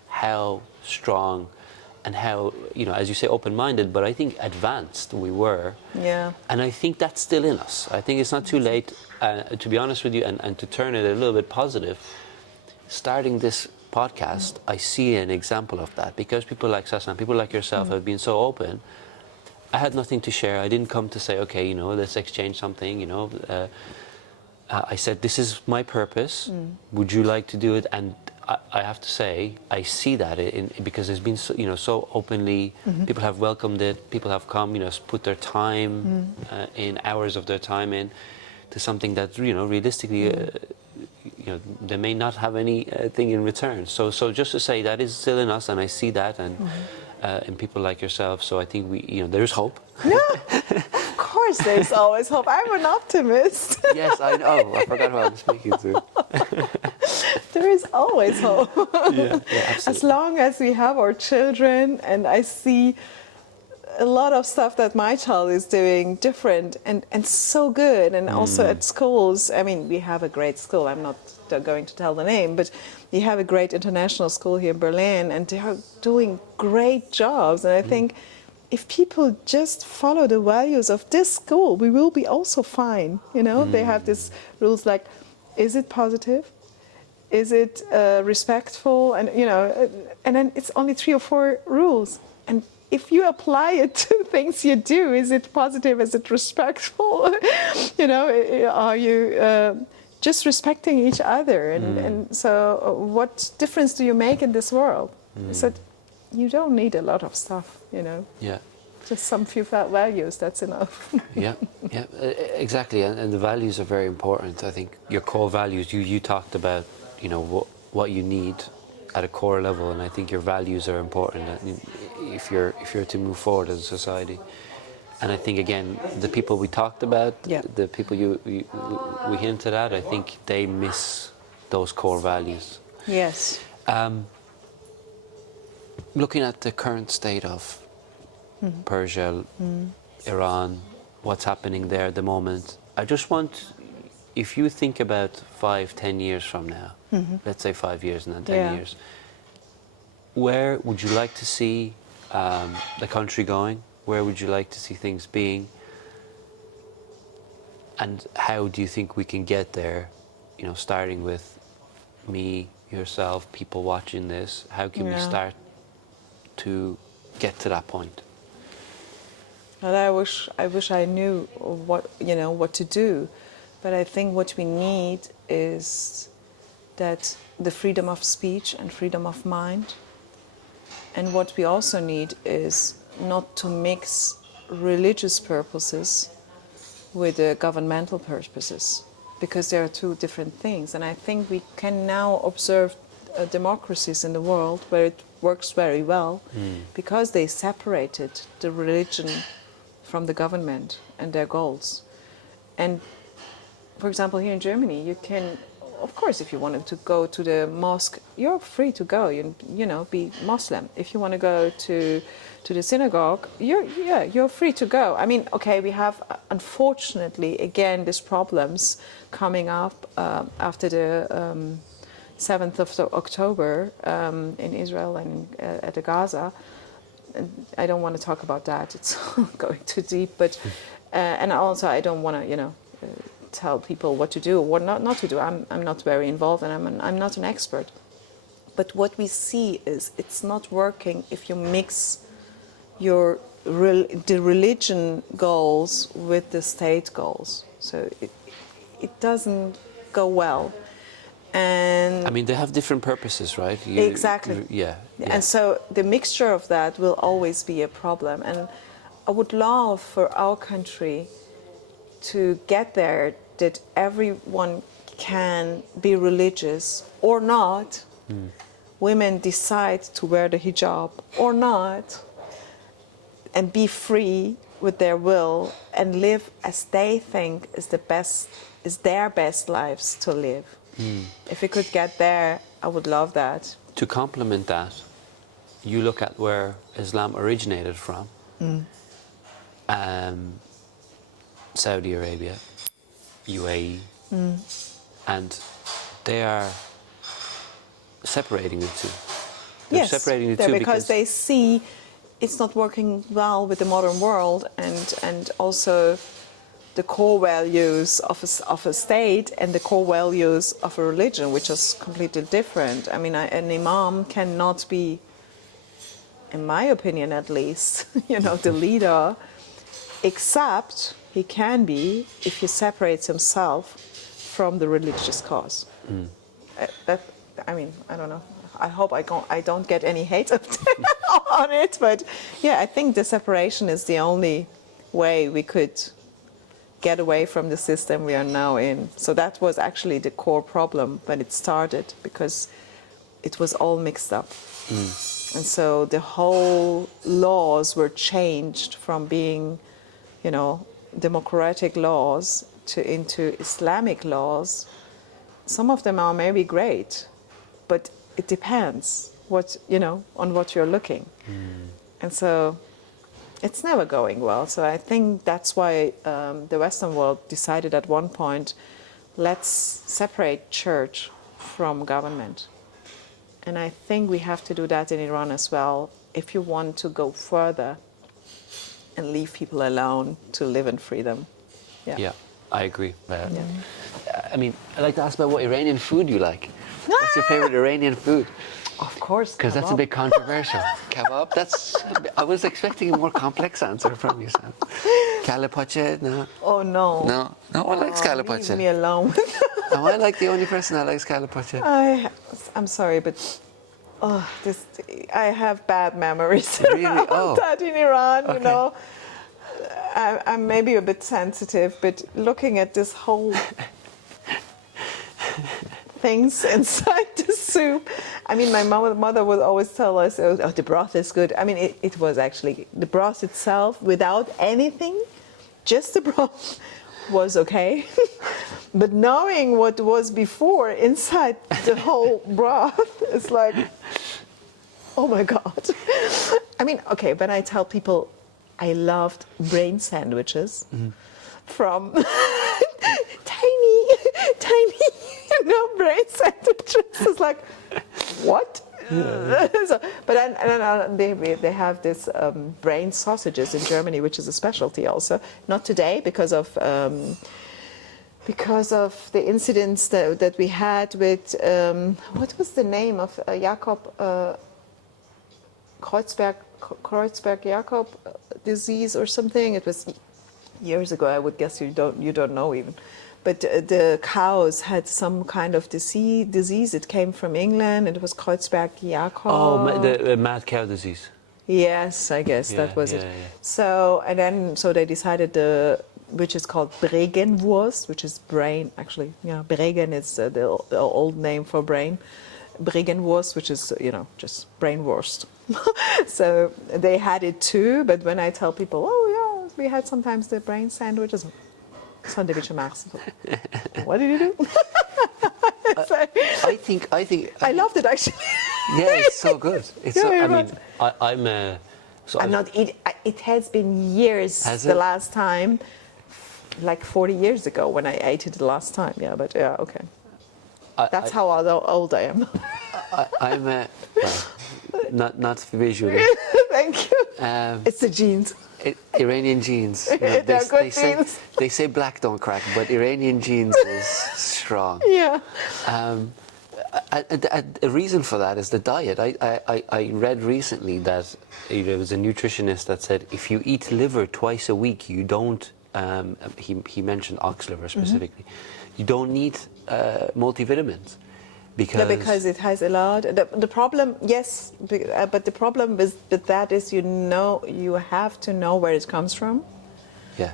how strong and how, as you say, open-minded, but I think advanced we were. Yeah. And I think that's still in us. I think it's not too late, to be honest with you, and to turn it a little bit positive. Starting this podcast, I see an example of that, because people like Sasan, people like yourself have been so open. I had nothing to share. I didn't come to say, okay, let's exchange something, I said, this is my purpose. Would you like to do it? And I have to say, I see that because it's been so, so openly. People have welcomed it. People have come, put their time in, hours of their time in, to something that realistically, they may not have anything in return. So just to say that is still in us, and I see that, and in people like yourself. So I think there's hope. No, of course there's always hope. I'm an optimist. Yes, I know. I forgot who I was speaking to. There is always hope. Yeah, absolutely. As long as we have our children, and I see a lot of stuff that my child is doing different and so good, and also at schools. I mean, we have a great school. I'm not going to tell the name, but we have a great international school here in Berlin, and they are doing great jobs. And I think if people just follow the values of this school, we will be also fine. They have these rules like, is it positive? Is it respectful? And and then it's only 3 or 4 rules. And if you apply it to things you do, is it positive? Is it respectful? Are you just respecting each other? And so, what difference do you make in this world? So you don't need a lot of stuff. Yeah. Just some few values. That's enough. Yeah, exactly, and the values are very important. I think your core values. You talked about what you need at a core level, and I think your values are important if you're to move forward as a society. And I think again, the people we talked about, the people we hinted at, I think they miss those core values. Yes. Looking at the current state of Persia, Iran, what's happening there at the moment, I just want, if you think about 5-10 years from now, let's say 5 years and then 10 years, where would you like to see the country going? Where would you like to see things being? And how do you think we can get there? Starting with me, yourself, people watching this, how can we start to get to that point? Well, I wish I knew what to do, but I think what we need is that the freedom of speech and freedom of mind. And what we also need is not to mix religious purposes with the governmental purposes, because there are 2 different things. And I think we can now observe democracies in the world where it works very well, because they separated the religion from the government and their goals. And for example, here in Germany, you can, of course, if you wanted to go to the mosque, you're free to go, be Muslim. If you want to go to the synagogue, you're free to go. I mean, okay, we have, unfortunately, again, these problems coming up after the 7th of October in Israel and at the Gaza. And I don't want to talk about that. It's going too deep. But and also, I don't want to, tell people what to do or what not to do. I'm not very involved, and I'm not an expert. But what we see is it's not working if you mix the religion goals with the state goals. So it doesn't go well. And I mean, they have different purposes, right? Exactly. Yeah. And so the mixture of that will always be a problem. And I would love for our country to get there, that everyone can be religious or not. Women decide to wear the hijab or not, and be free with their will and live as they think is their best lives to live. If we could get there, I would love that. To complement that, you look at where Islam originated from. Saudi Arabia, UAE, and they are separating the 2. They're separating the 2 because they see it's not working well with the modern world, and also the core values of a state and the core values of a religion, which is completely different. I mean, an imam cannot be, in my opinion at least, the leader, except he can be if he separates himself from the religious cause. I mean, I don't know. I hope I don't get any hate on it, but yeah, I think the separation is the only way we could get away from the system we are now in. So that was actually the core problem when it started, because it was all mixed up. And so the whole laws were changed from being, democratic laws into Islamic laws. Some of them are maybe great, but it depends on what you're looking. And so it's never going well. So I think that's why the Western world decided at one point, let's separate church from government. And I think we have to do that in Iran as well, if you want to go further and leave people alone to live in freedom. Yeah, I agree. I mean, I'd like to ask about what Iranian food you like. What's your favorite Iranian food? Of course, because that's a bit controversial. Kebab. I was expecting a more complex answer from you, Sam. Kelle pache? No. Oh no. No one likes kelle pache. Leave me alone. Am I like the only person that likes kelle pache? I'm sorry, but I have bad memories Really? around that in Iran. Okay. I'm maybe a bit sensitive, but looking at this whole things inside the soup. I mean, my mother would always tell us, oh, the broth is good. I mean, it was actually, the broth itself, without anything, just the broth was okay. But knowing what was before inside the whole broth, it's like, oh my God. I mean, okay, when I tell people I loved brain sandwiches from tiny, brain sandwiches. It's like, what? But then they have this brain sausages in Germany, which is a specialty also. Not today, because of the incidents that we had with what was the name of Jakob Kreuzberg-Jakob disease or something. It was years ago. I would guess you don't know even. But the cows had some kind of disease. It came from England. It was Kreuzberg-Jakob. Oh, the mad cow disease. Yes, I guess that was it. Yeah. So they decided which is called Bregenwurst, which is brain. Actually, Bregen is the old name for brain. Bregenwurst, which is just brainwurst. So they had it too. But when I tell people, oh yeah, we had sometimes the brain sandwiches. Sandwiche machst. What did you do? I think I loved it actually. Yeah, it's so good. I'm not eating. It has been years. Last time, like 40 years ago, when I ate it the last time. Yeah, but yeah, okay. That's how old I am. I'm not visually. Thank you. It's the genes. Iranian genes. They're good genes. They say black don't crack, but Iranian genes is strong. Yeah. A reason for that is the diet. I read recently that there was a nutritionist that said if you eat liver twice a week, you don't. He mentioned ox liver specifically. You don't need multivitamins. Because it has a lot. The problem, yes, but the problem with that is you have to know where it comes from. Yeah.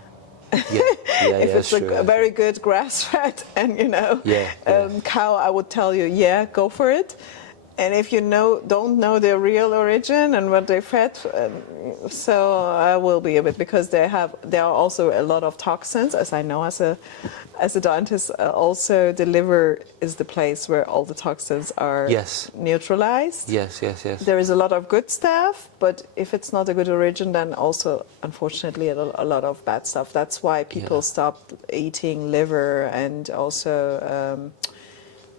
If it's a very good grass-fed and cow, I would tell you, go for it. And if you don't know their real origin and what they fed, so I will be a bit, because there are also a lot of toxins, as I know as a dentist. Also, the liver is the place where all the toxins are neutralized. Yes. There is a lot of good stuff, but if it's not a good origin, then also, unfortunately, a lot of bad stuff. That's why people stopped eating liver, and also,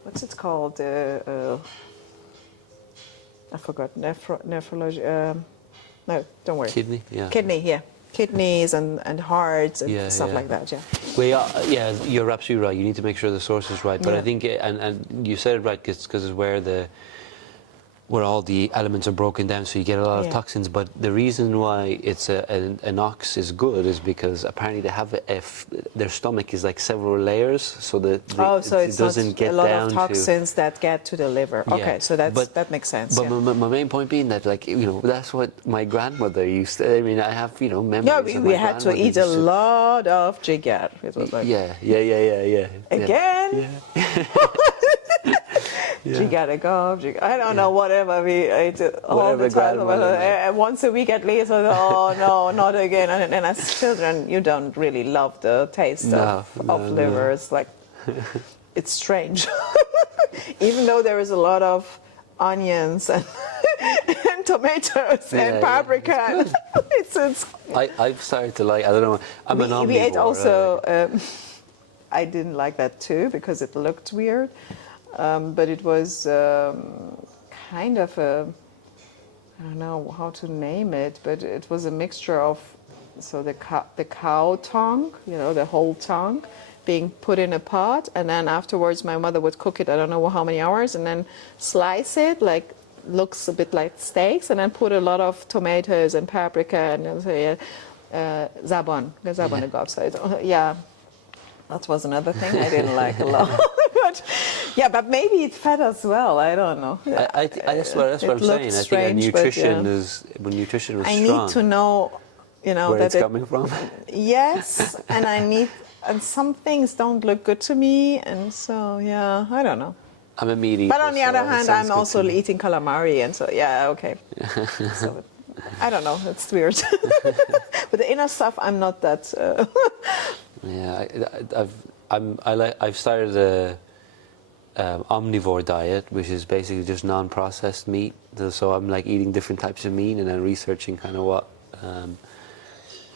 what's it called? I forgot, nephrology. No, don't worry. Kidney, kidneys and hearts and stuff like that. Yeah. Well, you're absolutely right. You need to make sure the source is right. But I think, and you said it right, because it's where where all the elements are broken down, so you get a lot of Yeah. toxins. But the reason why it's an ox is good is because apparently they have their stomach is like several layers, so that Oh, so it it's not doesn't get a lot down of toxins that get to the liver. Yeah, Okay, so that makes sense. But Yeah. my main point being that, like, you know, that's what my grandmother used to. I mean, I have, you know, memories Yeah, of we my had to grandmother eat a used to- lot of jigar. It was like, Yeah. again? Yeah. Jigar to go, I don't know, whatever. We ate it all Whatever the time. grandmother made. Once a week at least. Oh, no, not again. And as children, you don't really love the taste No, of no. liver. It's like, it's strange. Even though there is a lot of onions and, and tomatoes and Yeah, paprika. It's I've started to like. I don't know. I'm an omnivore. we ate also. I didn't like that too because it looked weird, but it was kind of a. I don't know how to name it, but it was a mixture of, so the cow tongue, you know, the whole tongue, being put in a pot, and then afterwards my mother would cook it. I don't know how many hours, and then slice it like looks a bit like steaks, and then put a lot of tomatoes and paprika and zabon outside. Yeah, that was another thing I didn't like a lot. But yeah, but maybe it's fat as well. I don't know. That's what I'm It saying. looked I think strange, but nutrition yeah. is when nutrition was I strong. need to know, you know, where that it's coming from. Yes, and some things don't look good to me, and so yeah, I don't know. I'm a meat eater. But on the so other it hand, sounds I'm good also to me. eating calamari, and so yeah, okay. So I don't know. It's weird. But the inner stuff, I'm not that. Yeah, I've started a omnivore diet, which is basically just non-processed meat. So I'm like eating different types of meat and then researching kind of what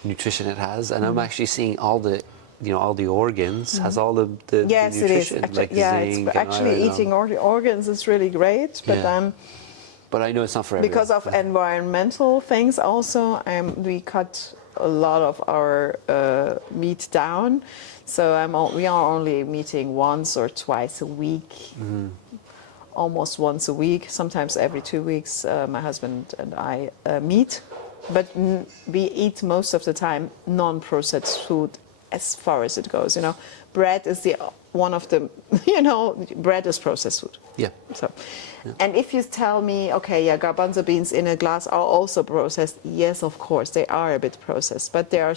nutrition it has, and I'm actually seeing all the, you know, all the organs has all the Yes, it is. nutrition, Actually, like yeah, zinc it's and actually iron. eating organs is really great, but Yeah. But I know it's not for everyone. because of environmental things also, we cut a lot of our meat down. So we are only meeting once or twice a week, almost once a week, sometimes every 2 weeks. My husband and I meet, but we eat most of the time non-processed food as far as it goes. You know, bread is one of the, you know, bread is processed food. Yeah. So, and if you tell me, okay, yeah, garbanzo beans in a glass are also processed, yes, of course, they are a bit processed, but they are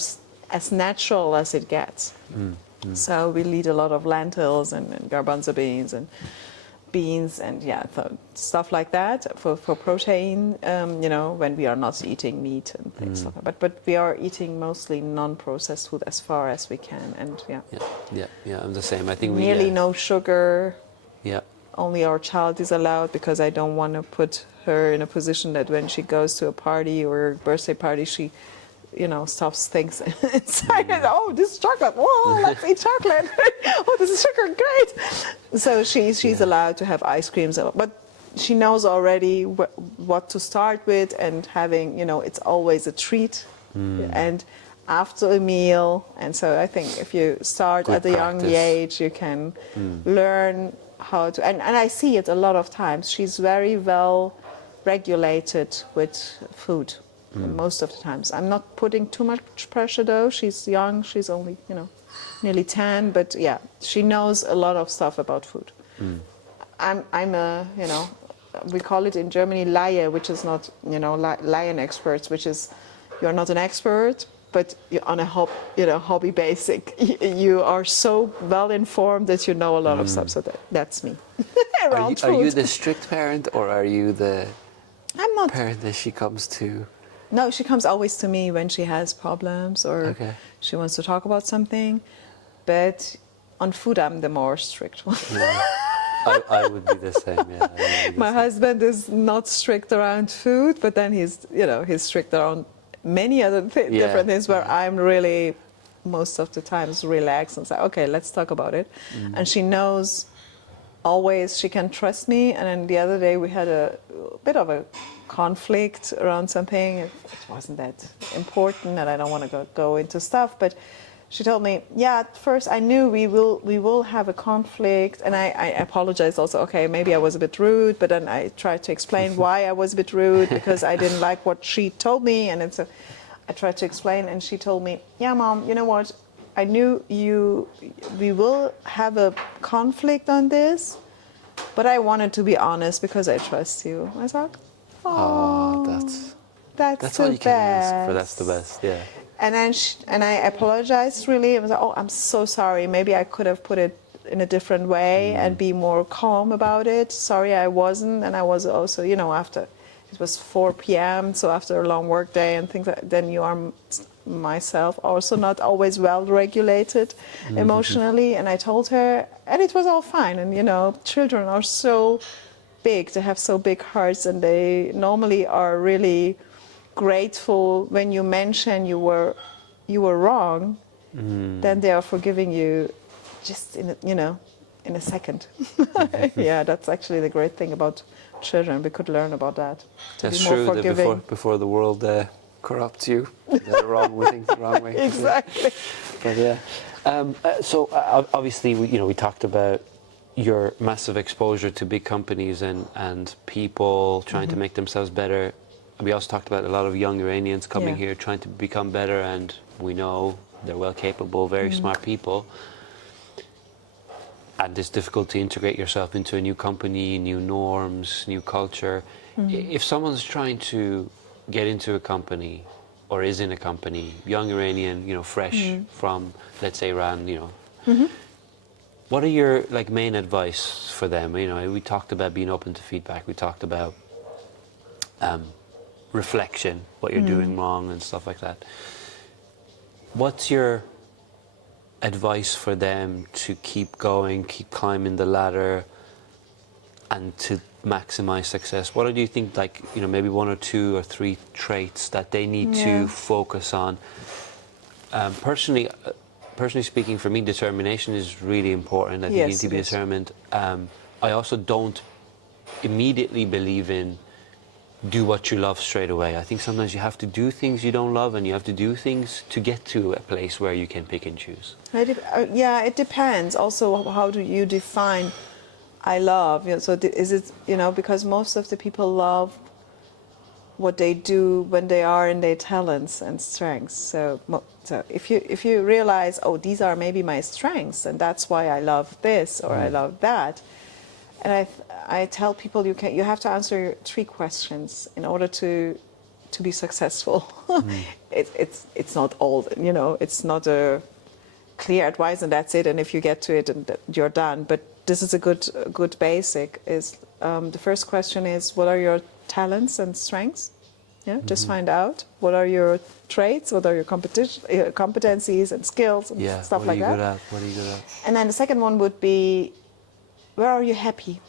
as natural as it gets. So we'll eat a lot of lentils and garbanzo beans and yeah, so stuff like that for protein, you know, when we are not eating meat and things like that. But we are eating mostly non-processed food as far as we can, and Yeah, I'm the same. I think nearly no sugar. Yeah. Only our child is allowed, because I don't want to put her in a position that when she goes to a party or a birthday party, she, you know, stuffs things inside. Oh, this is chocolate. Whoa, let's eat chocolate. Oh, this is sugar. Great. So she's allowed to have ice creams, but she knows already what to start with, and having, you know, it's always a treat. And after a meal, and so I think if you start Good at a young practice. age, you can learn how to, and I see it a lot of times. She's very well regulated with food most of the times. I'm not putting too much pressure though. She's young. She's only, you know, nearly 10, but yeah, she knows a lot of stuff about food. I'm a, you know, we call it in Germany Laie, which is not, you know, lion experts, which is you're not an expert, but you're on a hobby basic. You are so well informed that you know a lot of stuff. So that's me. Around Are you food. the strict parent, or are you the I'm not. parent that she comes to? No, she comes always to me when she has problems or Okay. she wants to talk about something. But on food, I'm the more strict one. Yeah. I would be the same. Yeah. I would be the My same. husband is not strict around food, but then he's strict around many other different things where I'm really, most of the times, relaxed and say, okay, let's talk about it. And she knows always she can trust me. And then the other day we had a bit of a conflict around something. It wasn't that important, and I don't want to go into stuff, but she told me, yeah, at first I knew we will have a conflict, and I apologized also. Okay, maybe I was a bit rude, but then I tried to explain why I was a bit rude, because I didn't like what she told me, and so I tried to explain, and she told me, yeah, Mom, you know what? I knew we will have a conflict on this, but I wanted to be honest because I trust you. I thought, Oh, oh, that's the all you can ask for. That's the best. best. Yeah. And then and I apologized really. I was like, oh, I'm so sorry. Maybe I could have put it in a different way and be more calm about it. Sorry, I wasn't. And I was also, after it was 4 p.m., so after a long work day and things like that, then you are myself also not always well regulated emotionally. And I told her, and it was all fine. And, children are so big, they have so big hearts, and they normally are really grateful when you mention you were wrong, then they are forgiving you just in a second. Yeah, that's actually the great thing about children. We could learn about that. To That's be more true. That forgiving. before the world corrupts you, wrong with things the wrong way. Exactly. But yeah. So obviously, we talked about your massive exposure to big companies and people trying to make themselves better. We also talked about a lot of young Iranians coming here trying to become better, and we know they're well capable, very smart people. And it's difficult to integrate yourself into a new company, new norms, new culture. If someone's trying to get into a company or is in a company, young Iranian, fresh from, let's say, Iran, what are your main advice for them? We talked about being open to feedback. We talked about reflection, what you're doing wrong and stuff like that. What's your advice for them to keep going, keep climbing the ladder, and to maximize success? What do you think, maybe 1 or 2 or 3 traits that they need to focus on? Personally speaking, for me, determination is really important. I think you need to be determined. I also don't immediately believe in do what you love straight away. I think sometimes you have to do things you don't love, and you have to do things to get to a place where you can pick and choose. It depends. Also, how do you define I love? So is it, because most of the people love what they do when they are in their talents and strengths. So if you realize, oh, these are maybe my strengths, and that's why I love this or I love that. And I tell people you have to answer 3 questions in order to be successful. It's not all, it's not a clear advice and that's it. And if you get to it, and you're done. But this is a good basic. Is the first question is, what are your talents and strengths? Yeah, just find out what are your traits, what are your competencies and skills and stuff like that. What are you good at? And then the second one would be, where are you happy?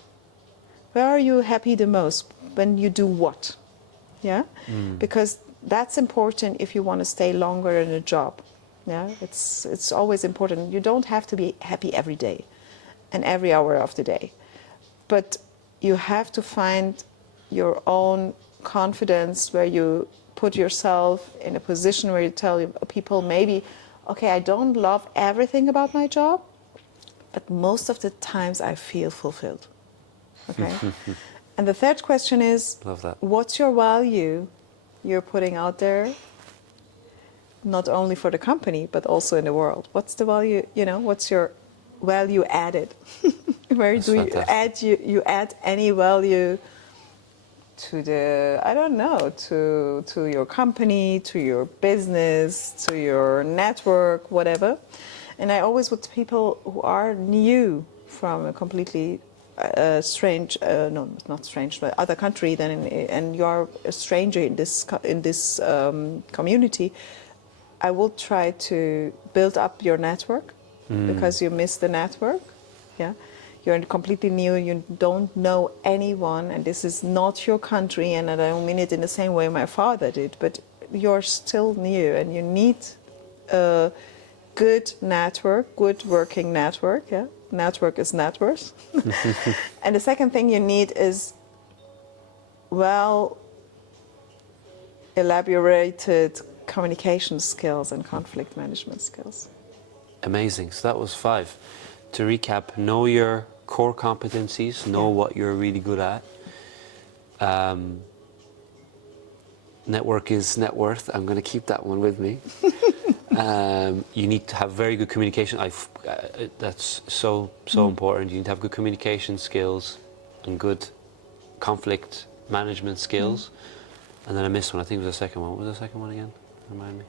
Where are you happy the most? When you do what? Yeah? Because that's important if you want to stay longer in a job. Yeah? It's always important. You don't have to be happy every day and every hour of the day. But you have to find your own confidence where you put yourself in a position where you tell people maybe, okay, I don't love everything about my job, but most of the times I feel fulfilled. Okay? And the third question is, love that. What's your value you're putting out there, not only for the company, but also in the world? What's the value, what's your value added? Where That's do fantastic. you add any value to the, I don't know, to your company, to your business, to your network, whatever. And I always with people who are new from a completely strange, no, not strange, but other country, and you are a stranger in this community, I will try to build up your network because you miss the network. Yeah. You're completely new, you don't know anyone, and this is not your country, and I don't mean it in the same way my father did, but you're still new, and you need a good network, good working network, yeah? Network is net worth. And the second thing you need is well elaborated communication skills and conflict management skills. Amazing. So that was 5. To recap, know your core competencies, know what you're really good at. Network is net worth. I'm going to keep that one with me. You need to have very good communication. That's so important. You need to have good communication skills and good conflict management skills. And then I missed one. I think it was the second one. What was the second one again? Remind me.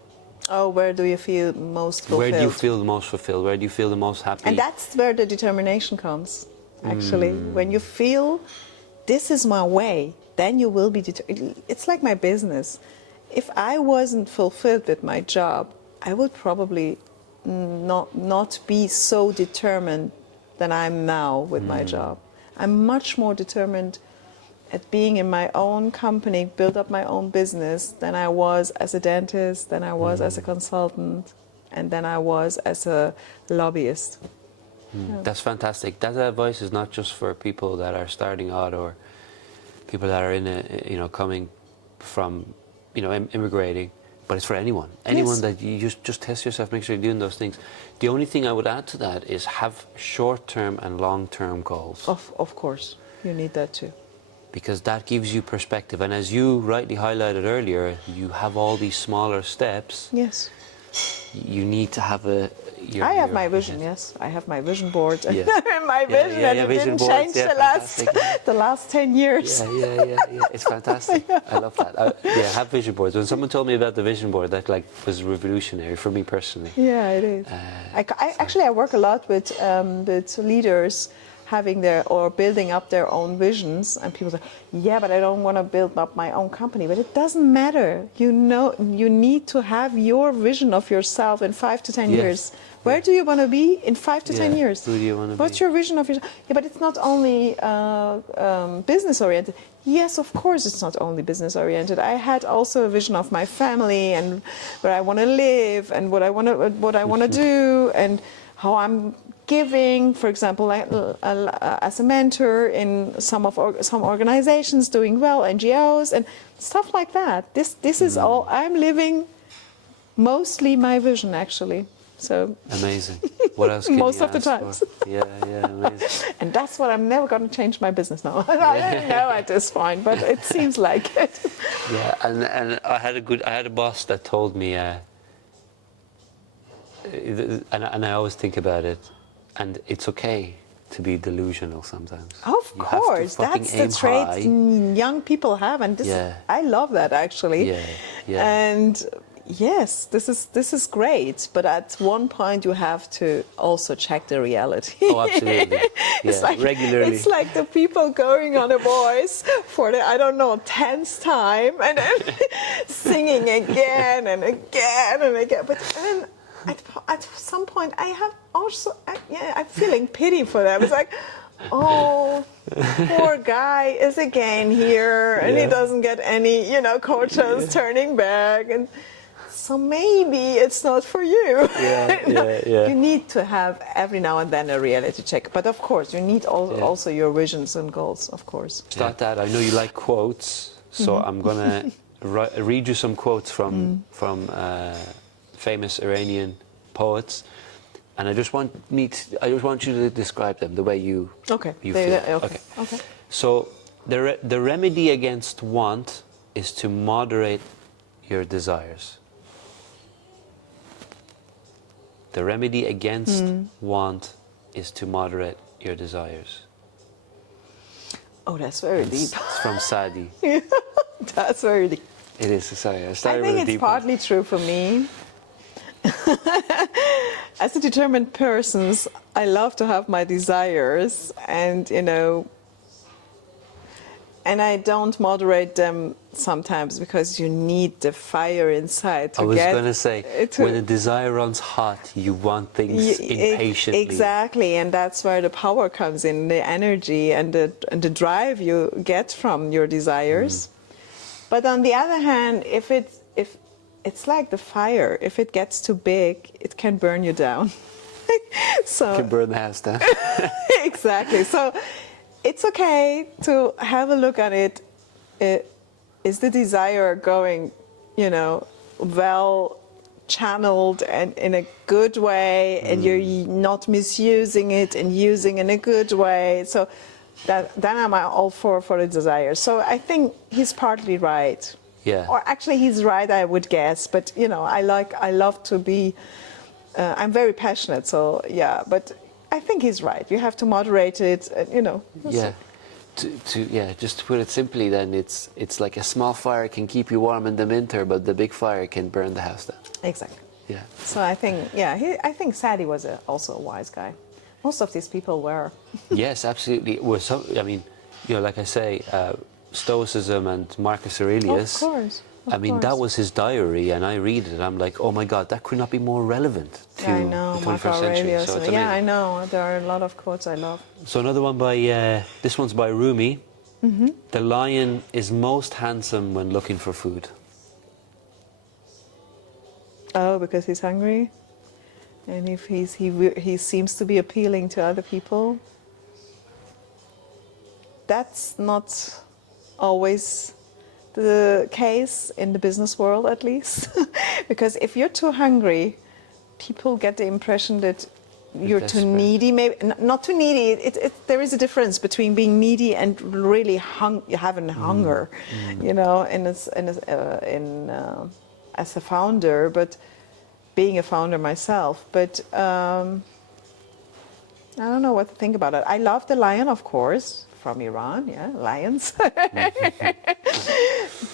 Oh, where do you feel most fulfilled? Where do you feel the most fulfilled? Where do you feel the most happy? And that's where the determination comes, actually. When you feel this is my way, then you will be determined. It's like my business. If I wasn't fulfilled with my job, I would probably not be so determined than I'm now with my job. I'm much more determined at being in my own company, build up my own business, than I was as a dentist, than I was as a consultant, and than I was as a lobbyist. Yeah. That's fantastic. That advice is not just for people that are starting out or people that are in coming from, immigrating, but it's for anyone. Anyone that you just test yourself, make sure you're doing those things. The only thing I would add to that is have short-term and long-term goals. Of course, you need that too. Because that gives you perspective. And as you rightly highlighted earlier, you have all these smaller steps. Yes. You need to have I have my vision, yes. I have my vision board. Yeah. My vision, and it vision didn't boards, change the last 10 years. Yeah. It's fantastic. I love that. Have vision boards. When someone told me about the vision board, that was revolutionary for me personally. Yeah, it is. I work a lot with leaders having building up their own visions, and people say, yeah, but I don't want to build up my own company. But it doesn't matter. You need to have your vision of yourself in 5 to 10 years. Where do you want to be in 5 to 10 years? Who do you want to be? What's your vision of yourself? Yeah, but it's not only business oriented. Yes, of course, it's not only business oriented. I had also a vision of my family and where I want to live and what I want to do and how I'm giving, for example, as a mentor in some organizations doing well, NGOs and stuff like that. This is all I'm living. Mostly my vision, actually. So amazing. What else can most you of the times. Yeah, amazing. And that's what I'm never going to change my business now. I don't know at this point, but it seems like it. Yeah, and I had a boss that told me, and I always think about it, and it's okay to be delusional sometimes. Of course, that's the trait young people have, and I love that actually. Yeah. And yes, this is great, but at one point you have to also check the reality. Oh, absolutely. Yeah, regularly. It's like the people going on a voice for the 10th time and then singing again and again and again. But then at some point I have also, I'm feeling pity for them. It's like, oh, poor guy is again here and he doesn't get any, coaches turning back and. So maybe it's not for you. You need to have every now and then a reality check. But of course, you need also your visions and goals, of course. Start that. I know you like quotes, so I'm going to read you some quotes from famous Iranian poets. And I just want you to describe them the way you feel. Okay. So the remedy against want is to moderate your desires. The remedy against want is to moderate your desires. Oh, that's very deep. It's from Sadi. That's very deep. It is, sorry. I think it's partly true for me. As a determined person, I love to have my desires and, and I don't moderate them sometimes because you need the fire inside to get... I was going to say, when a desire runs hot, you want things impatiently. Exactly, and that's where the power comes in, the energy and the drive you get from your desires. But on the other hand, if it's like the fire, if it gets too big, it can burn you down. So, it can burn the house down. Exactly. So it's okay to have a look at it. Is the desire going, well channeled and in a good way, and you're not misusing it and using in a good way. So then I'm all for the desire. So I think he's partly right. Yeah. Or actually, he's right, I would guess. But you know, I love to be. I'm very passionate, so yeah. But I think he's right. You have to moderate it, you know. Yeah. Just to put it simply, then it's like a small fire can keep you warm in the winter, but the big fire can burn the house down. Exactly. Yeah. So I think, I think Sadie was also a wise guy. Most of these people were. Yes, absolutely. Well, I mean, you know, like I say, Stoicism and Marcus Aurelius. Of course. I mean, that was his diary, and I read it, and I'm like, oh my God, that could not be more relevant to I know, the Marcus 21st century. Aurelius. So it's Yeah, amazing. I know. There are a lot of quotes I love. So another one by, this one's by Rumi. The lion is most handsome when looking for food. Oh, because he's hungry, and if he seems to be appealing to other people. That's not always the case in the business world, at least, because if you're too hungry, people get the impression that you're too needy. Maybe not too needy. There is a difference between being needy and really having hunger, you know, as a founder, but being a founder myself. But I don't know what to think about it. I love the lion, of course, from Iran. Yeah, lions.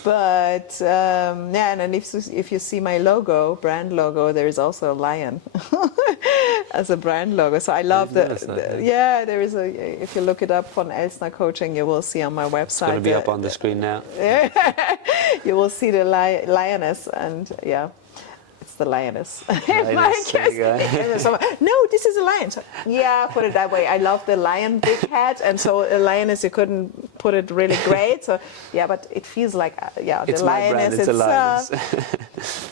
But yeah, and then if you see my logo, brand logo, there is also a lion as a brand logo. So I love yeah, there is a. If you look it up von Elsner Coaching, you will see on my website. It's going to be up on the screen now. You will see the lioness, and yeah. The lioness. Lioness, there you go. No, this is a lion. So, yeah, put it that way. I love the lion big head, and so a lioness, you couldn't put it really great. So yeah, but it feels like it's the lioness. It's a lioness.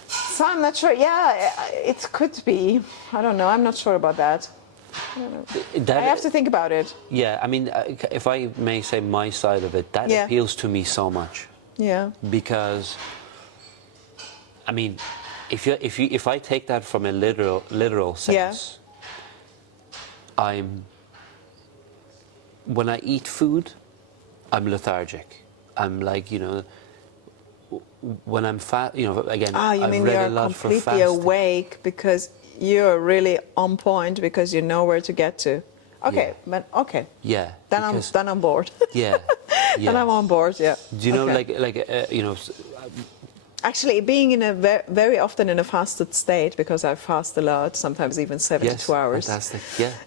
So I'm not sure. Yeah, it could be. I don't know. I'm not sure about that. I don't know. I have to think about it. Yeah, I mean, if I may say my side of it, that appeals to me so much. Yeah. Because, I mean, if I take that from a literal sense, when I eat food, I'm lethargic. I'm like, you know, when I'm fat, you know, again, you I've mean read you're a lot for completely fasting. awake because you're really on point because you know where to get to. Okay, but okay. Yeah. Then I'm on board. Yeah. Then I'm on board. Yeah. Do you know, you know? Actually, being in a very often in a fasted state, because I fast a lot, sometimes even 72 hours. Fantastic.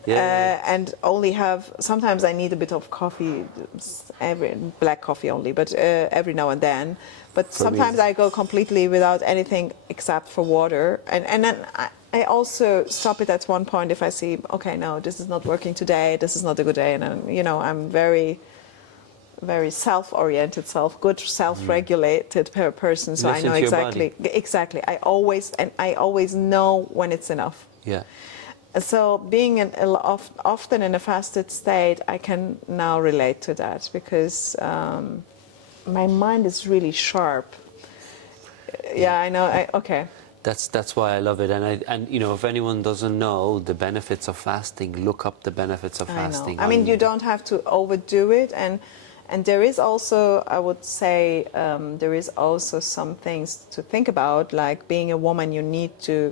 Yeah. And only sometimes I need a bit of coffee, black coffee only, but every now and then. But sometimes I go completely without anything except for water. And then I also stop it at one point if I see, okay, no, this is not working today, this is not a good day. And, you know, I'm very self-oriented, self-regulated person, so Listen I know exactly. I always know when it's enough. Yeah. So being often in a fasted state, I can now relate to that because my mind is really sharp. Yeah, I know. Okay. That's why I love it, and you know, if anyone doesn't know the benefits of fasting, look up the benefits of fasting. I mean, you don't have to overdo it, and there is also, I would say, there is also some things to think about, like being a woman, you need to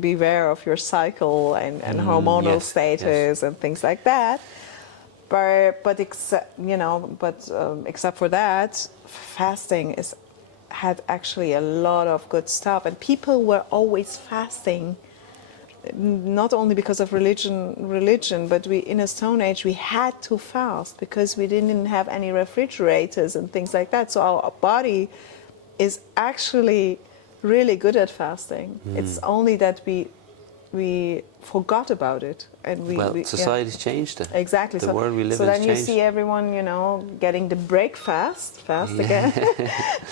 be aware of your cycle and hormonal status and things like that. But except for that, fasting had actually a lot of good stuff, and people were always fasting. Not only because of religion, but in a Stone Age we had to fast because we didn't have any refrigerators and things like that. So our body is actually really good at fasting. It's only that we forgot about it, and society's changed it. Exactly. The world we live in so then you changed. see everyone, you know, getting the break fast again,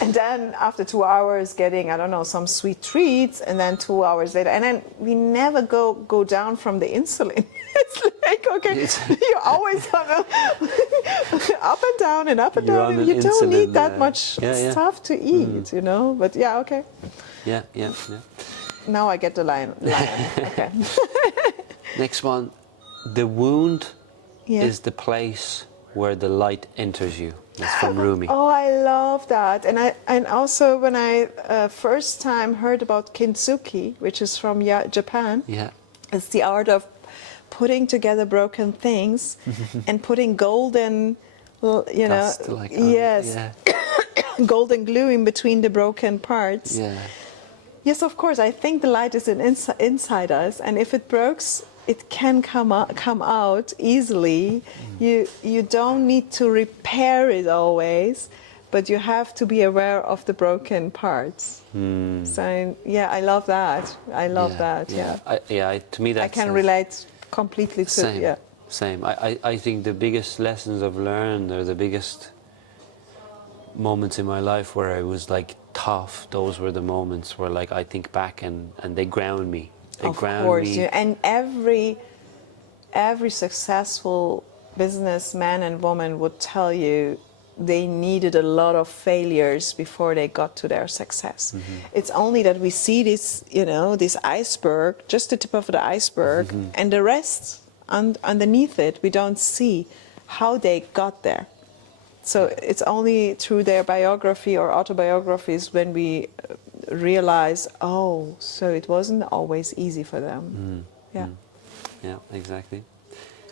and then after 2 hours getting, I don't know, some sweet treats, and then 2 hours later, and then we never go down from the insulin. It's like, okay, you're always on up and down and up and down, and you don't need that much stuff to eat, you know. But yeah, okay. Yeah. now I get the lion. Okay. Next one. The wound Yeah. is the place where the light enters you. That's from Rumi. Oh, I love that. And also when I first time heard about kintsugi, which is from Japan, Yeah. it's the art of putting together broken things and putting golden, you know, Dust, like, yes, yeah. golden glue in between the broken parts. Yeah. Yes, of course. I think the light is inside us, and if it breaks, it can come out easily. You don't need to repair it always, but you have to be aware of the broken parts. So yeah, I love that. I love that. Yeah. To me, that's I can relate completely to same. yeah. Same. I think the biggest lessons I've learned, or the biggest moments in my life where I was like tough, those were the moments where like I think back and they ground me. They Of ground course, me. and every successful businessman and woman would tell you they needed a lot of failures before they got to their success. It's only that we see this, you know, this iceberg, just the tip of the iceberg, and the rest underneath it, we don't see how they got there. So it's only through their biography or autobiographies when we realize, oh, so it wasn't always easy for them. Yeah. Yeah, exactly.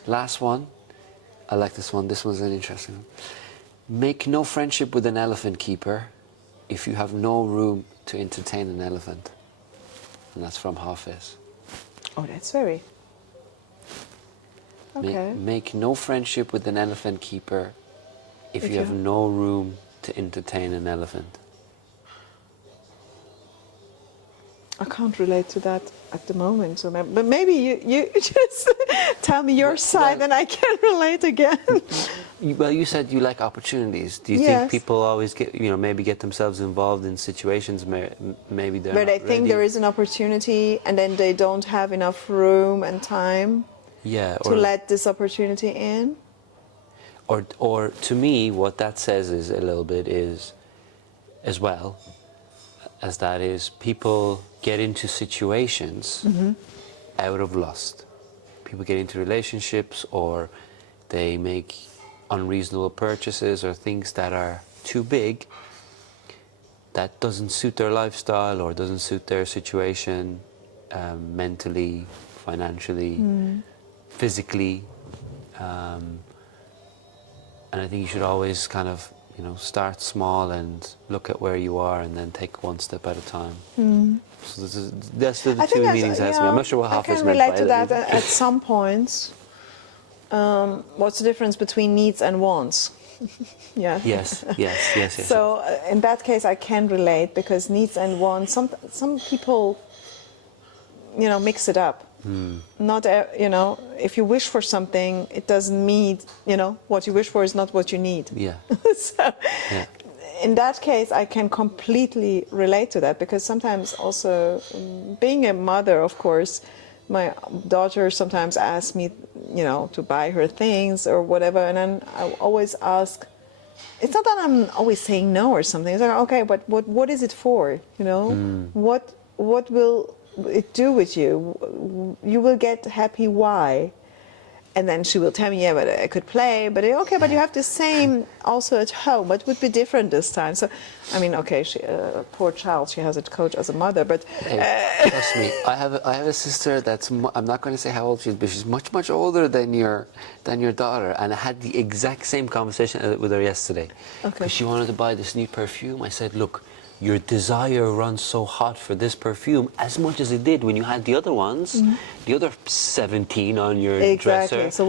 Last one. I like this one. This one's an interesting one. Make no friendship with an elephant keeper if you have no room to entertain an elephant. And that's from Hafiz. Oh, that's very... Okay. Make no friendship with an elephant keeper if you have no room to entertain an elephant. I can't relate to that at the moment, so but maybe you just tell me your side and I can relate again. Well, you said you like opportunities. Do you think people always get, you know, maybe get themselves involved in situations maybe they're where they not think ready? there is an opportunity and then they don't have enough room and time to let this opportunity in? Or to me, what that says is a little bit is, as well as that is, people get into situations out of lust. People get into relationships, or they make unreasonable purchases or things that are too big, that doesn't suit their lifestyle or doesn't suit their situation, mentally, financially, physically. And I think you should always kind of, you know, start small and look at where you are and then take one step at a time. So that's the two meanings it has to me. I'm not sure what Hafiz meant by it. I can relate to that at some points. What's the difference between needs and wants? Yeah. Yes. So in that case, I can relate, because needs and wants, some people, you know, mix it up. Not, you know, if you wish for something, it doesn't mean, you know, what you wish for is not what you need. Yeah. So, in that case, I can completely relate to that, because sometimes also, being a mother, of course, my daughter sometimes asks me, you know, to buy her things or whatever, and then I always ask. It's not that I'm always saying no or something. It's like, okay, but what is it for? You know, what will it do with you? You will get happy. Why? And then she will tell me, yeah, but I could play. But okay, but you have the same also at home. What would be different this time? So, I mean, okay, she, poor child, she has a coach as a mother, but trust me, I have a sister that's I'm not going to say how old she is, but she's much older than your daughter, and I had the exact same conversation with her yesterday. Okay. Because she wanted to buy this new perfume. I said, look, your desire runs so hot for this perfume as much as it did when you had the other ones, the other 17 on your dresser. Exactly. So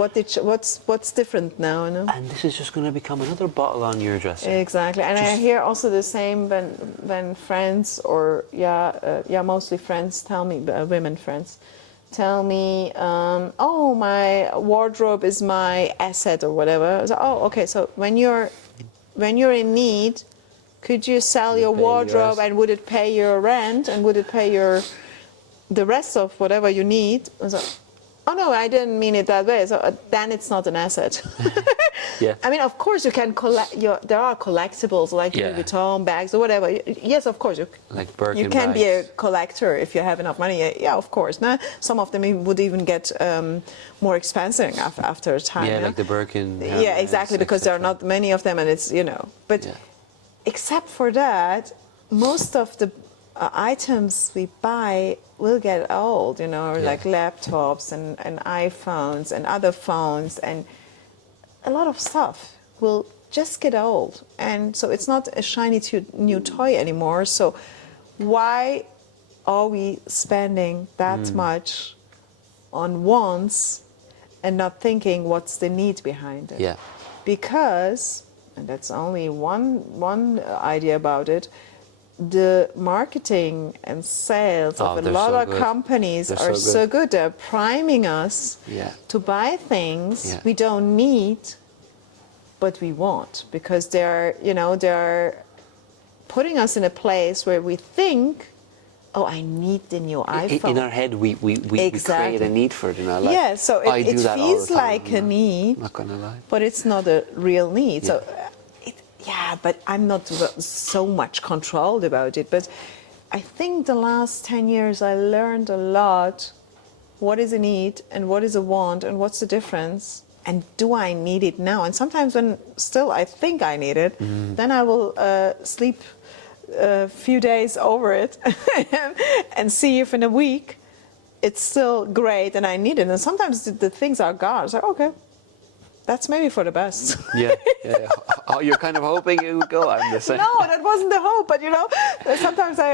what's different now? You know? And this is just going to become another bottle on your dresser. Exactly. And I hear also the same when friends or mostly friends tell me, women friends tell me, oh, my wardrobe is my asset or whatever. So, oh, okay. So when you're in need, could you sell your wardrobe, and would it pay your rent, and would it pay the rest of whatever you need? I was like, oh no, I didn't mean it that way. So then it's not an asset. Yeah. I mean, of course you can collect. There are collectibles like Yeah. Louis Vuitton bags or whatever. Yes, of course Like Birkin you can be a bags. collector if you have enough money. Yeah, of course. Now, some of them would even get more expensive after a time. Yeah, like the Birkin. Yeah, exactly, because there are not many of them, and it's But Yeah. except for that, most of the items we buy will get old. Like laptops and iPhones and other phones, and a lot of stuff will just get old, and so it's not a shiny new toy anymore. So why are we spending that much on wants and not thinking what's the need behind it? Yeah. Because, and that's only one idea about it, the marketing and sales of a they're lot so of good. companies They're are so so good. They're priming us Yeah. to buy things Yeah. we don't need, but we want, because they're putting us in a place where we think, oh, I need the new iPhone. In our head, we create Exactly. a need for it. Yeah, so I it do that all feels the time, like a need, I'm not gonna lie. but it's not a real need. Yeah. So, but I'm not so much controlled about it. But I think the last 10 years I learned a lot. What is a need and what is a want and what's the difference? And do I need it now? And sometimes when still I think I need it, then I will sleep a few days over it and see if in a week it's still great and I need it. And sometimes the things are gone. It's like, okay, that's maybe for the best. Yeah. Oh, you're kind of hoping it would go. I'm the same. No, that wasn't the hope. But sometimes I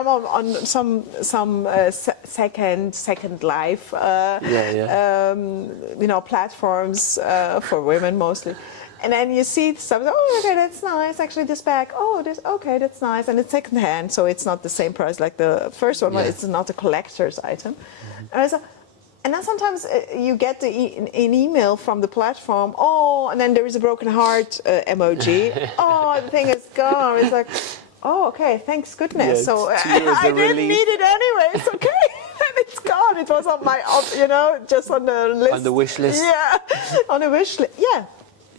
am on some second life. Platforms for women mostly. And then you see something, oh, okay, that's nice. Actually, this bag, okay, that's nice. And it's second hand, so it's not the same price like the first one. Yeah. It's not a collector's item. And then sometimes you get an email from the platform, and then there is a broken heart emoji. The thing is gone. It's like, okay, thanks goodness. Yeah, so tears I of didn't relief. need it anyways, okay? And it's gone. It was on my, just on the list. On the wish list. Yeah, on a wish list. Yeah.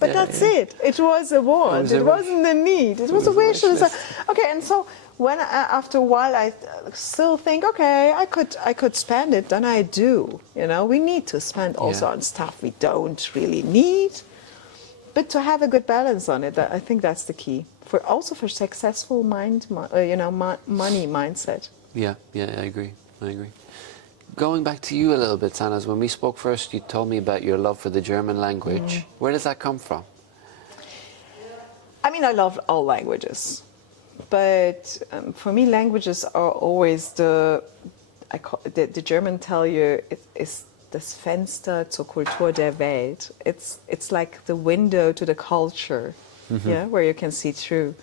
But that's it. It was a want. It wasn't a need. It was a wish list. Okay, and so when after a while I still think, okay, I could spend it, then I do. We need to spend also on stuff we don't really need, but to have a good balance on it. I think that's the key for successful money mindset. Yeah, I agree. Going back to you a little bit, Sanaz, when we spoke first, you told me about your love for the German language. Where does that come from? I mean, I love all languages, but for me, languages are always the German tell you it is das Fenster zur Kultur der Welt. It's like the window to the culture, where you can see through.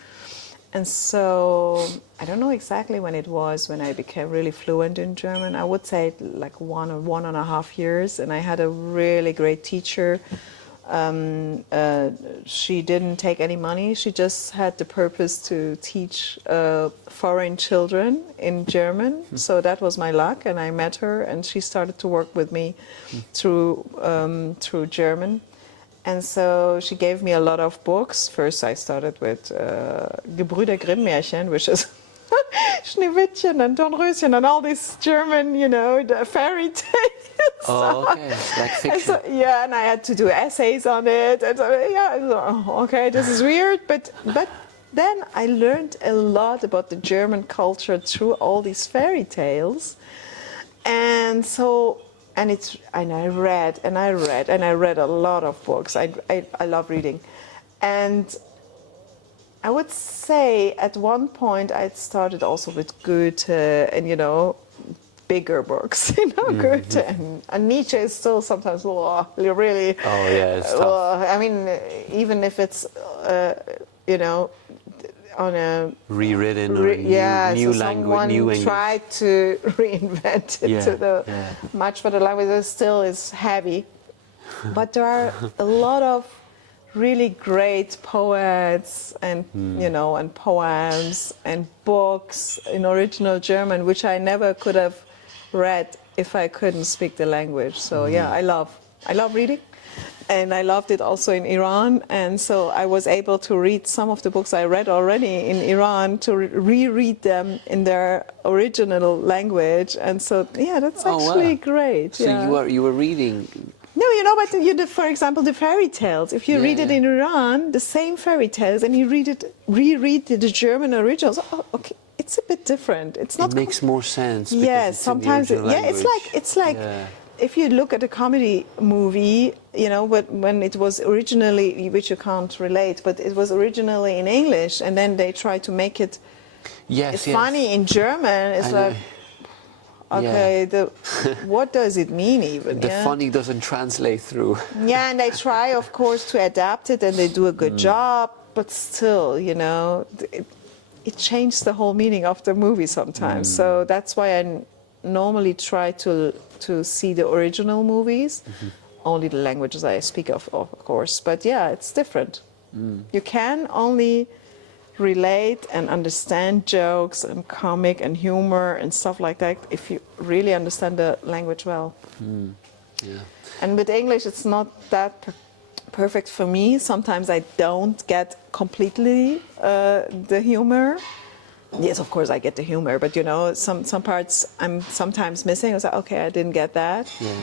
And so I don't know exactly when it was when I became really fluent in German. I would say like 1 or 1.5 years. And I had a really great teacher. She didn't take any money. She just had the purpose to teach foreign children in German. So that was my luck. And I met her and she started to work with me through German. And so she gave me a lot of books. First I started with Gebrüder Grimm Märchen, which is Schneewittchen and Dornröschen and all these German, the fairy tales. Oh, okay, like fiction. And I had to do essays on it. And okay, this is weird, but then I learned a lot about the German culture through all these fairy tales. And so I read a lot of books. I love reading. And I would say at one point I started also with Goethe and, bigger books, Goethe. And Nietzsche is still sometimes really... Oh, yeah, it's tough. I mean, even if it's, on a rewritten or new language, new English. Tried to reinvent it to the much better language. It still is heavy, but there are a lot of really great poets and and poems and books in original German, which I never could have read if I couldn't speak the language. So yeah, I love reading. And I loved it also in Iran. And so I was able to read some of the books I read already in Iran, to reread them in their original language. And so, yeah, that's actually great. So yeah. you were reading. No, but for example, the fairy tales. If you read it in Iran, the same fairy tales, and you reread the German originals, okay, it's a bit different. It's not. It makes more sense. Yes, sometimes. It's like. If you look at a comedy movie, when it was originally, which you can't relate, but it was originally in English, and then they try to make it funny in German. It's like, okay, what does it mean even? The funny doesn't translate through. Yeah, and they try, of course, to adapt it, and they do a good job, but still, it changes the whole meaning of the movie sometimes. So that's why I normally try to see the original movies, only the languages I speak of course. But yeah, it's different. You can only relate and understand jokes and comic and humor and stuff like that if you really understand the language well. Yeah. And with English, it's not that perfect for me. Sometimes I don't get completely the humor. Yes, of course I get the humor, but some parts I'm sometimes missing. I was like, okay, I didn't get that. Yeah.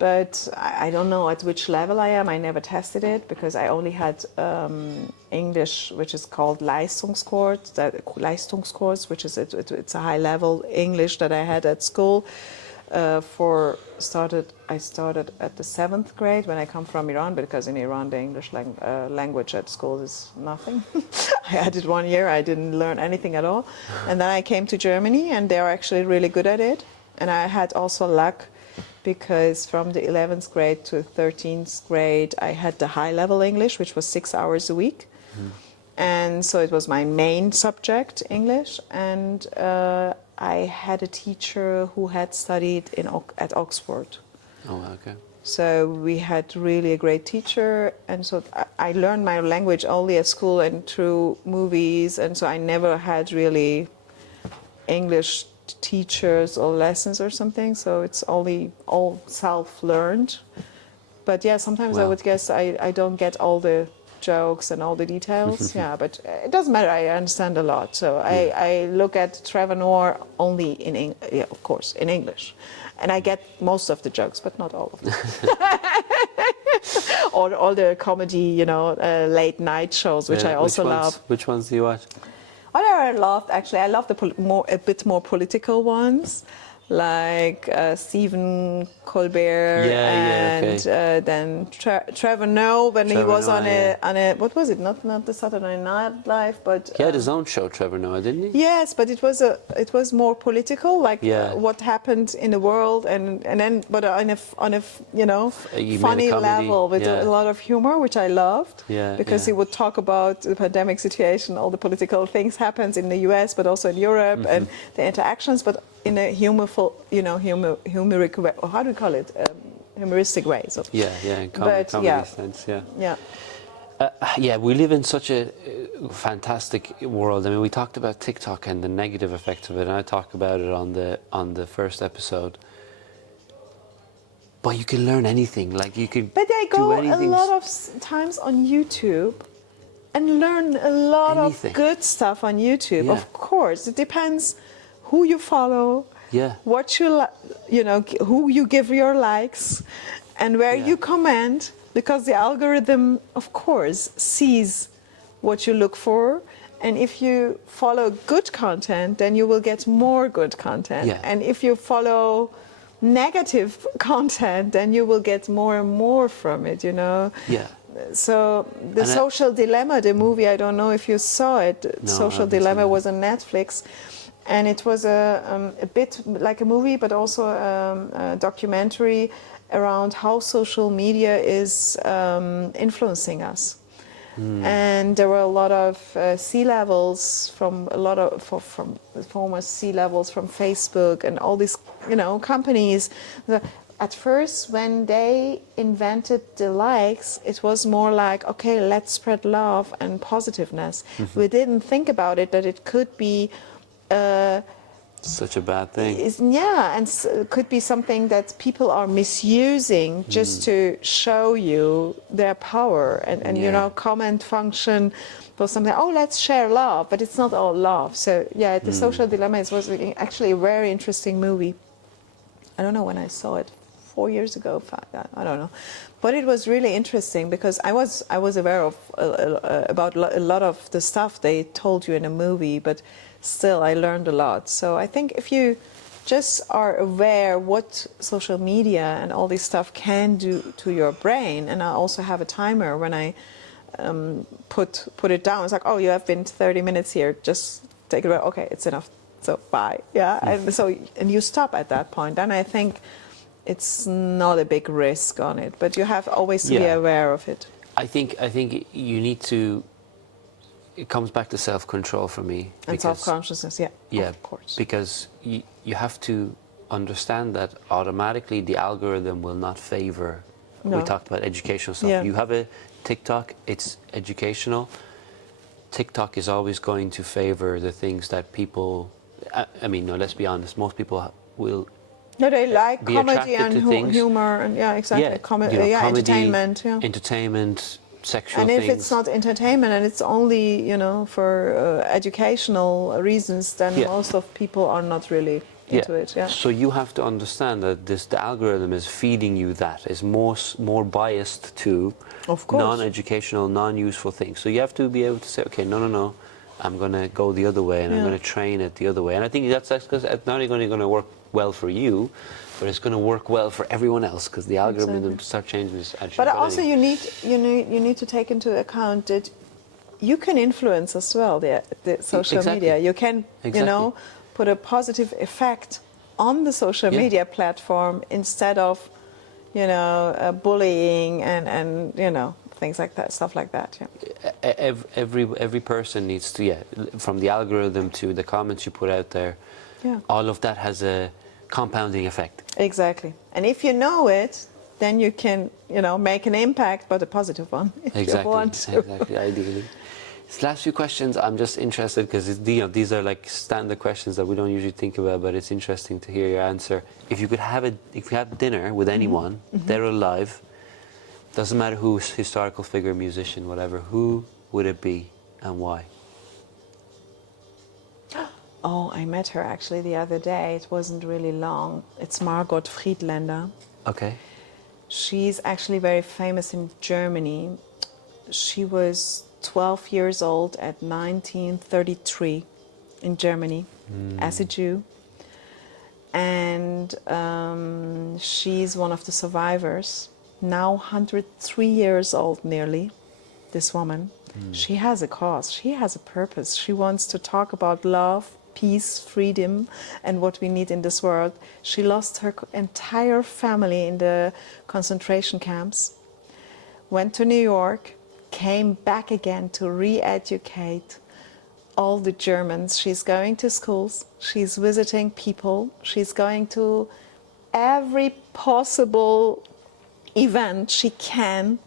But I don't know at which level I am. I never tested it because I only had English, which is called Leistungskurs, which is it's a high level English that I had at school. I started at the 7th grade when I come from Iran, because in Iran the English language at school is nothing. I had it 1 year, I didn't learn anything at all. And then I came to Germany, and they're actually really good at it. And I had also luck, because from the 11th grade to 13th grade I had the high level English, which was 6 hours a week. And so it was my main subject, English. And I had a teacher who had studied at Oxford. Oh, okay. So we had really a great teacher, and so I learned my language only at school and through movies, and so I never had really English teachers or lessons or something, so it's all self-learned. But yeah, sometimes I would guess I don't get all the jokes and all the details. Yeah, but it doesn't matter. I understand a lot. So I look at Trevor Noah only of course, in English. And I get most of the jokes, but not all of them. Or all the comedy, late night shows, which I also love. Which ones do you watch? What I loved, actually, I love a bit more political ones, like Stephen Colbert then Trevor Noah when he was on a what was it? Not the Saturday Night Live, but he had his own show, Trevor Noah, didn't he? Yes, but it was more political, like what happened in the world, and then but on a funny level with a lot of humor, which I loved, because he would talk about the pandemic situation, all the political things happens in the US, but also in Europe, and the interactions, but in a humoric way, or how do we call it? Humoristic way. So. In comedy sense, we live in such a fantastic world. I mean, we talked about TikTok and the negative effects of it, and I talked about it on the first episode. But you can learn anything. Like you could. But I go a lot of times on YouTube and learn a lot of good stuff on YouTube. Yeah. Of course, it depends who you follow. Yeah. What who you give your likes, and where you comment, because the algorithm, of course, sees what you look for, and if you follow good content, then you will get more good content. Yeah. And if you follow negative content, then you will get more and more from it. Yeah. So the Social Dilemma, the movie, I don't know if you saw it. No, Social Dilemma was on Netflix. And it was a bit like a movie, but also a documentary around how social media is influencing us. And there were a lot of C-levels from former C-levels from Facebook and all these, companies. At first, when they invented the likes, it was more like, okay, let's spread love and positiveness. We didn't think about it, that it could be Such a bad thing. Yeah, and could be something that people are misusing just to show you their power, and you know, comment function for something. Oh, let's share love, but it's not all love. So yeah, the social dilemma was actually a very interesting movie. I don't know when I saw it, 4 years ago. I don't know, but it was really interesting because I was aware of about a lot of the stuff they told you in a movie, but still I learned a lot. So I think if you just are aware what social media and all this stuff can do to your brain, and I also have a timer when I put it down. It's like, oh, you have been 30 minutes here, just take it away. Okay, it's enough. So bye. Yeah, and you stop at that point. Then I think it's not a big risk on it, but you have always to be aware of it. I think you need to. It comes back to self-control for me. And self-consciousness, yeah, of course. Because you have to understand that automatically the algorithm will not favor. No. We talked about educational stuff. Yeah. You have a TikTok, it's educational. TikTok is always going to favor the things that people. I mean, no. Let's be honest. Most people will. No, they like be comedy and things. humor, and yeah, exactly. Yeah, Comedy, comedy, entertainment, yeah. Entertainment, sexual and things. if it's not entertainment and it's only, you know, for educational reasons, then most of people are not really into it. Yeah. So you have to understand that the algorithm is feeding you that, is more biased to non-educational, non-useful things. So you have to be able to say, okay, no, I'm going to go the other way, and I'm going to train it the other way. And I think that's because it's not only going to work well for you, but it's going to work well for everyone else, because the algorithm will start changing this attitude. But also you need to take into account that you can influence as well the social media. You can you know, put a positive effect on the social media platform instead of, you know, bullying and you know, things like that, stuff like that. Yeah. Every person needs to, from the algorithm to the comments you put out there, all of that has a compounding effect. Exactly. And if you know it, then you can, you know, make an impact, but a positive one, if you want to. Exactly, ideally. These last few questions, I'm just interested because you know, these are like standard questions that we don't usually think about, but it's interesting to hear your answer. If you could have dinner with anyone, dead or alive, doesn't matter who's historical figure, musician, whatever, who would it be and why? Oh, I met her actually the other day. It wasn't really long. It's Margot Friedländer. Okay. She's actually very famous in Germany. She was 12 years old at 1933 in Germany as a Jew. And she's one of the survivors. Now 103 years old nearly, this woman. She has a cause. She has a purpose. She wants to talk about love, peace, freedom, and what we need in this world. She lost her entire family in the concentration camps, went to New York, came back again to re-educate all the Germans. She's going to schools, she's visiting people, she's going to every possible event she can.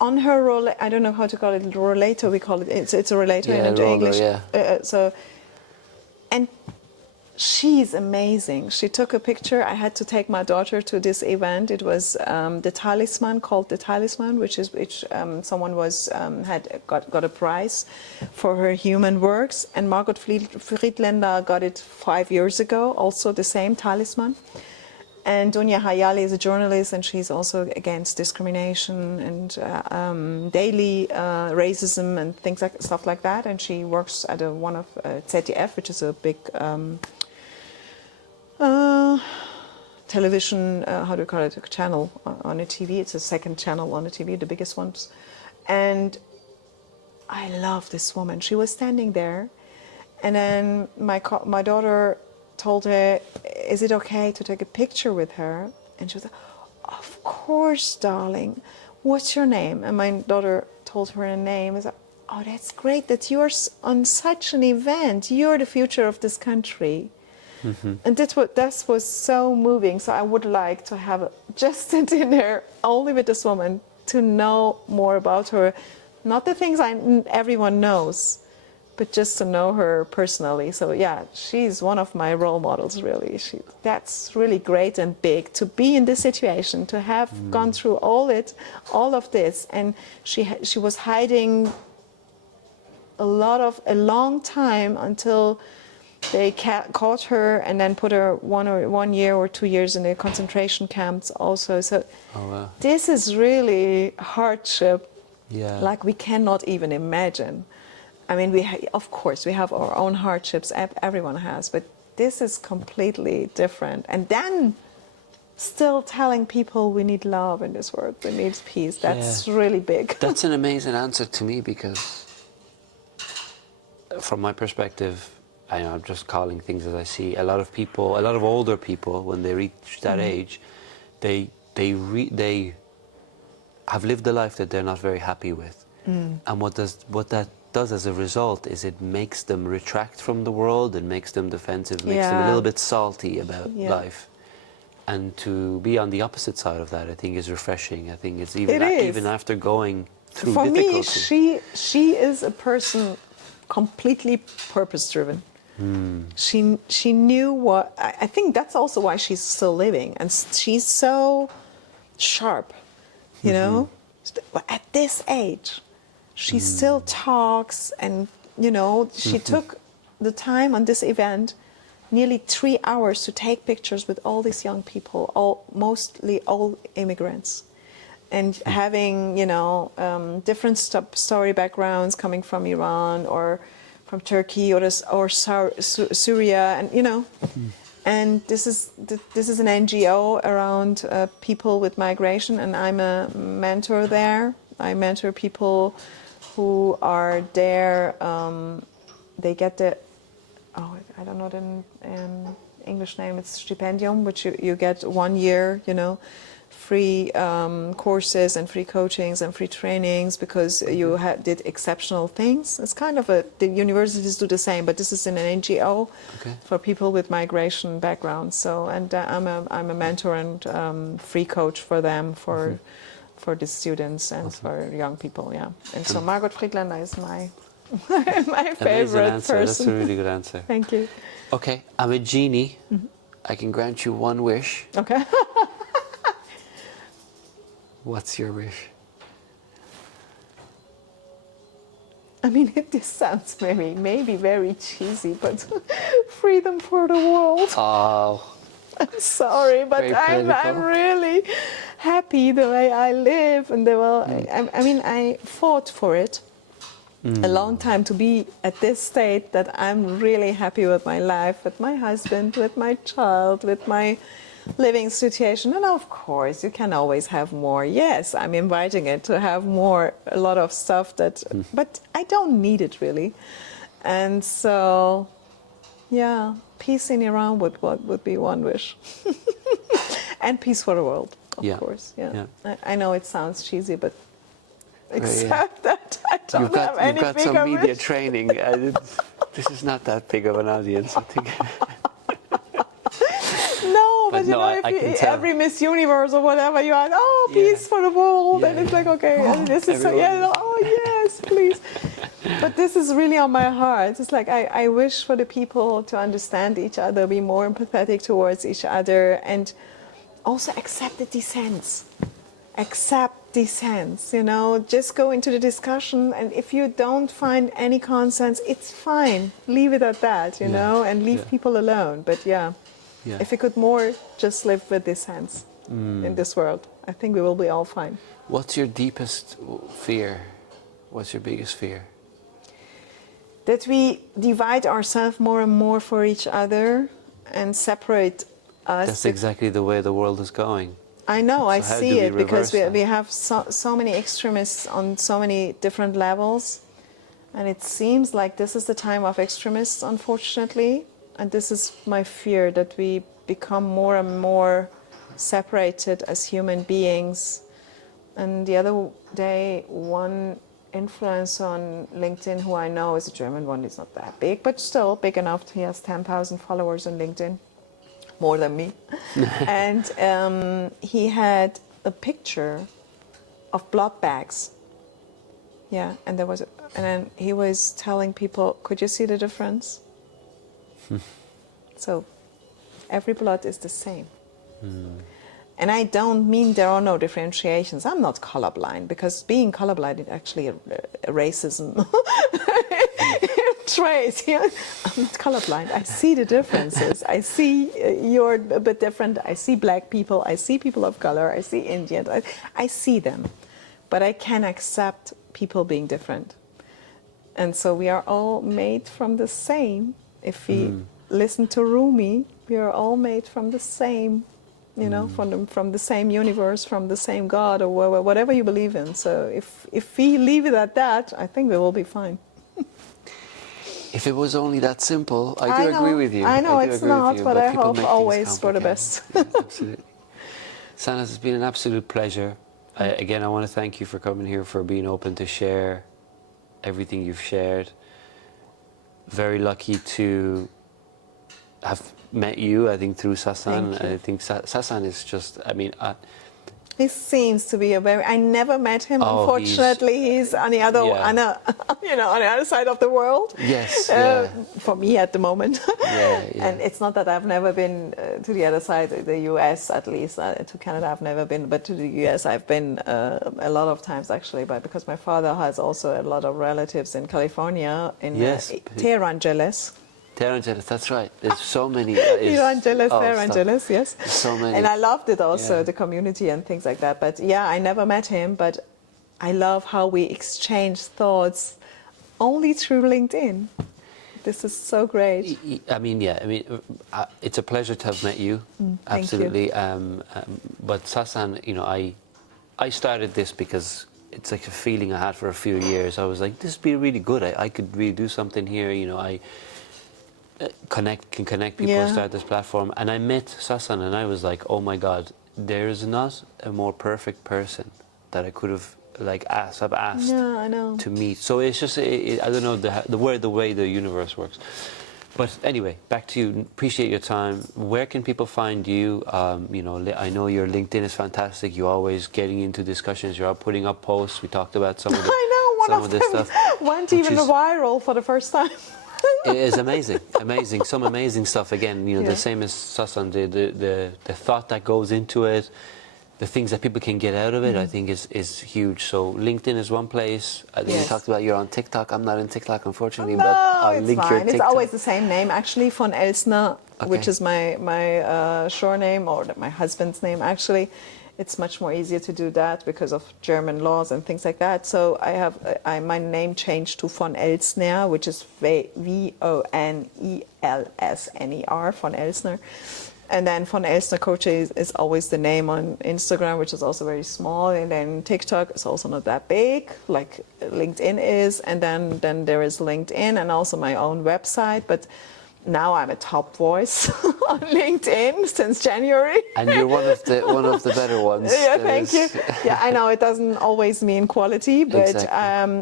On her I don't know how to call it, rollator, we call it. It's a rollator in English. And she's amazing. She took a picture. I had to take my daughter to this event. It was the Talisman, called the Talisman, which someone had got a prize for her human works. And Margot Friedländer got it 5 years ago, also the same Talisman. And Dunja Hayali is a journalist, and she's also against discrimination and daily racism and stuff like that. And she works at one of ZDF, which is a big television, how do you call it, a channel on a TV. It's a second channel on the TV, the biggest ones. And I love this woman. She was standing there, and then my daughter told her, is it okay to take a picture with her? And she was like, of course, darling. What's your name? And my daughter told her a name. I was like, oh, that's great that you're on such an event. You're the future of this country. And that was so moving. So I would like to have just a dinner only with this woman to know more about her. Not the things everyone knows, but just to know her personally. So yeah, she's one of my role models, really. That's really great and big to be in this situation, to have gone through all of this, and she was hiding a long time until they caught her and then put her 1 year or 2 years in the concentration camps also. So this is really hardship, like we cannot even imagine. I mean, of course, we have our own hardships, everyone has, but this is completely different. And then still telling people we need love in this world, we need peace, that's really big. That's an amazing answer to me, because from my perspective, I'm just calling things as I see. A lot of people, a lot of older people, when they reach that age, they have lived a life that they're not very happy with. And what that does as a result is it makes them retract from the world, and makes them defensive, makes them a little bit salty about life. And to be on the opposite side of that, I think, is refreshing. I think it's even after going through difficulty. For me, she is a person completely purpose-driven. She knew what. I think that's also why she's still living, and she's so sharp, you know. At this age, she still talks, and you know, she took the time on this event, nearly 3 hours, to take pictures with all these young people, mostly all immigrants, and having, you know, different story backgrounds coming from Iran or from Turkey or Syria, and you know, and this is an NGO around people with migration, and I'm a mentor there. I mentor people who are there. They get the I don't know the English name. It's stipendium, which you get 1 year, you know, free courses and free coachings and free trainings because you did exceptional things. It's kind of the universities do the same, but this is in an NGO for people with migration background. So, and I'm a mentor and free coach for them, for the students and for young people. Yeah, and so Margot Friedlander is my favorite answer. person. That's a really good answer. Thank you. Okay, I'm a genie. I can grant you one wish. Okay. What's your wish? I mean, this sounds maybe very cheesy, but freedom for the world. Oh. I'm sorry, but I'm really happy the way I live, and I mean, I fought for it a long time to be at this state that I'm really happy with my life, with my husband, with my child, with my living situation. And of course, you can always have more. Yes, I'm inviting it to have more, a lot of stuff that, but I don't need it really. And so, yeah, peace in Iran would be one wish. And peace for the world, of course. Yeah. I know it sounds cheesy, but except that I don't have any bigger wish. You've got some media training. This is not that big of an audience, I think. No, but you know, if every Miss Universe or whatever, you are, peace for the world, and it's like, okay, and this is so, yes, please. But this is really on my heart. It's like I wish for the people to understand each other, be more empathetic towards each other, and also accept the dissents. Accept dissents, you know, just go into the discussion, and if you don't find any consensus, it's fine. Leave it at that, you know, and leave people alone. But if we could more just live with dissents in this world, I think we will be all fine. What's your deepest fear? What's your biggest fear? That we divide ourselves more and more for each other and separate us. That's exactly the way the world is going. I know, so I see it, because that? we have so many extremists on so many different levels. And it seems like this is the time of extremists, unfortunately. And this is my fear, that we become more and more separated as human beings. And the other day, one influencer on LinkedIn who I know is a German one, he's not that big, but still big enough. He has 10,000 followers on LinkedIn, more than me. And he had a picture of blood bags Yeah, and then he was telling people, could you see the difference? So every blood is the same. And I don't mean there are no differentiations. I'm not colorblind, because being colorblind is actually a racism trait. I'm not colorblind. I see the differences. I see you're a bit different. I see black people. I see people of color. I see Indians. I see them. But I can accept people being different. And so we are all made from the same. If we listen to Rumi, we are all made from the same, you know, from the same universe, from the same God, or whatever you believe in. So if we leave it at that, I think we will be fine. If it was only that simple, I I do know, agree with you. I know do it's agree with not, you, but I people hope make things always for the complicated. best. Yeah, absolutely. Sanaz, it's been an absolute pleasure. Again, I want to thank you for coming here, for being open to share everything you've shared. Very lucky to have met you, I think, through Sasan. Thank you. I think Sasan is just, I mean, He seems to be a very. I never met him. Oh, Unfortunately, he's on the other, yeah. on the other side of the world. Yes, yeah. For me at the moment. Yeah. And it's not that I've never been to the other side, the U.S. at least. To Canada, I've never been, but to the U.S. I've been a lot of times actually. But because my father has also a lot of relatives in California, in Yes. Tehrangeles. Tehrangeles, that's right. There's so many. Tehrangeles, yes. So many. And I loved it also, Yeah. the community and things like that. But yeah, I never met him, but I love how we exchange thoughts only through LinkedIn. This is so great. I mean, yeah. I mean, it's a pleasure to have met you. Thank Absolutely. But Sasan, you know, I started this because it's like a feeling I had for a few years. I was like, this would be really good. I could really do something here. You know, I can connect people and Yeah. start this platform. And I met Sasan, and I was like, oh my God, there is not a more perfect person that I could have asked Yeah, I know. to meet. So it's just, I don't know the way the universe works. But anyway, back to you. Appreciate your time. Where can people find you? You know, I know your LinkedIn is fantastic. You're always getting into discussions. You're putting up posts. We talked about some of the I know, one of this them stuff. went which even is- viral for the first time. It is amazing, amazing, some amazing stuff. Again, you know, Yeah. the same as Sasan, the thought that goes into it, the things that people can get out of it, I think is huge. So LinkedIn is one place. I think we Yes. talked about you're on TikTok. I'm not on TikTok, unfortunately, No, but I'll it's link your fine. It's TikTok. always the same name, actually, von Elsner, which Okay. is my shore name, or my husband's name, actually. It's much more easier to do that because of German laws and things like that. So I have my name changed to von Elsner, which is Vonelslner, von Elsner. And then von Elsner Coach is always the name on Instagram, which is also very small. And then TikTok is also not that big, like LinkedIn is. And then there is LinkedIn and also my own website. But now I'm a top voice on LinkedIn since January. And you're one of the better ones. Yeah, There thank is- you. Yeah, I know it doesn't always mean quality, but Exactly.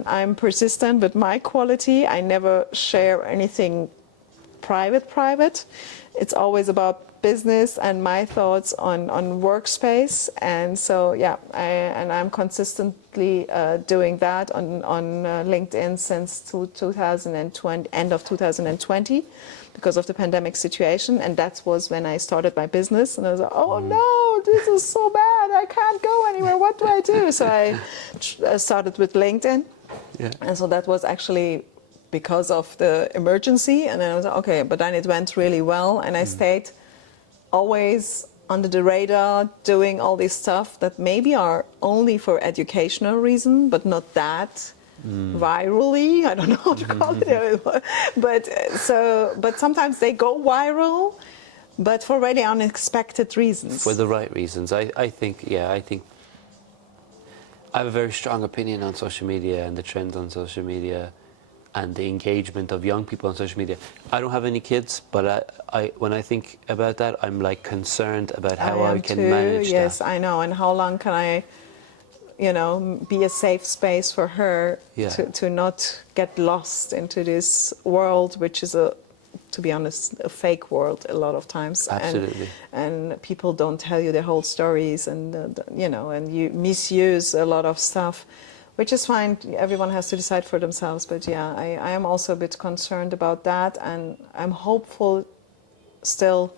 I'm persistent with my quality. I never share anything private. It's always about business and my thoughts on workspace. And so, yeah, I'm consistently doing that on LinkedIn since 2020, end of 2020. Because of the pandemic situation, and that was when I started my business, and I was like, oh no, this is so bad, I can't go anywhere, what do I do? So I started with LinkedIn, Yeah. and so that was actually because of the emergency, and then I was like, okay, but then it went really well, and I stayed always under the radar, doing all this stuff that maybe are only for educational reason, but not that virally. I don't know how to call it, but sometimes they go viral, but for really unexpected reasons. For the right reasons. I think I have a very strong opinion on social media and the trends on social media and the engagement of young people on social media. I don't have any kids, but when I think about that, I'm like concerned about how I am can too. manage Yes, that. I know. And how long can I, be a safe space for her Yeah. to not get lost into this world, which is to be honest, a fake world a lot of times. Absolutely. And people don't tell you their whole stories, and and you misuse a lot of stuff. which is fine. Everyone has to decide for themselves. But yeah, I am also a bit concerned about that, and I'm hopeful still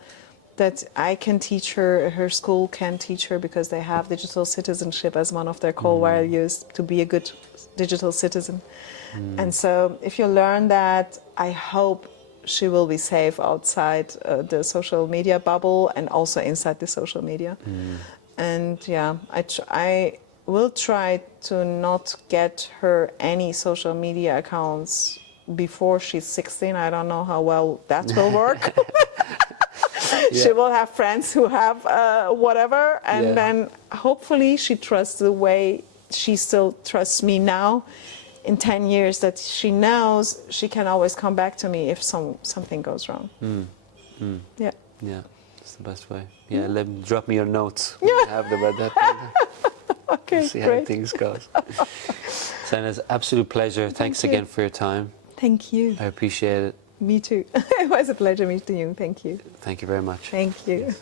that I can teach her, her school can teach her, because they have digital citizenship as one of their core values, to be a good digital citizen. And so if you learn that, I hope she will be safe outside the social media bubble and also inside the social media. And yeah, I will try to not get her any social media accounts before she's 16. I don't know how well that will work. She will have friends who have whatever, and then hopefully she trusts the way she still trusts me now. In 10 years, that she knows she can always come back to me if something goes wrong. Yeah. Yeah, it's the best way. Yeah, drop me your notes when you have them at that point. Okay, See great. how things goes. Sanaz, absolute pleasure. Thanks you. again for your time. Thank you. I appreciate it. Me too. It was a pleasure meeting you. Thank you. Thank you very much. Thank you.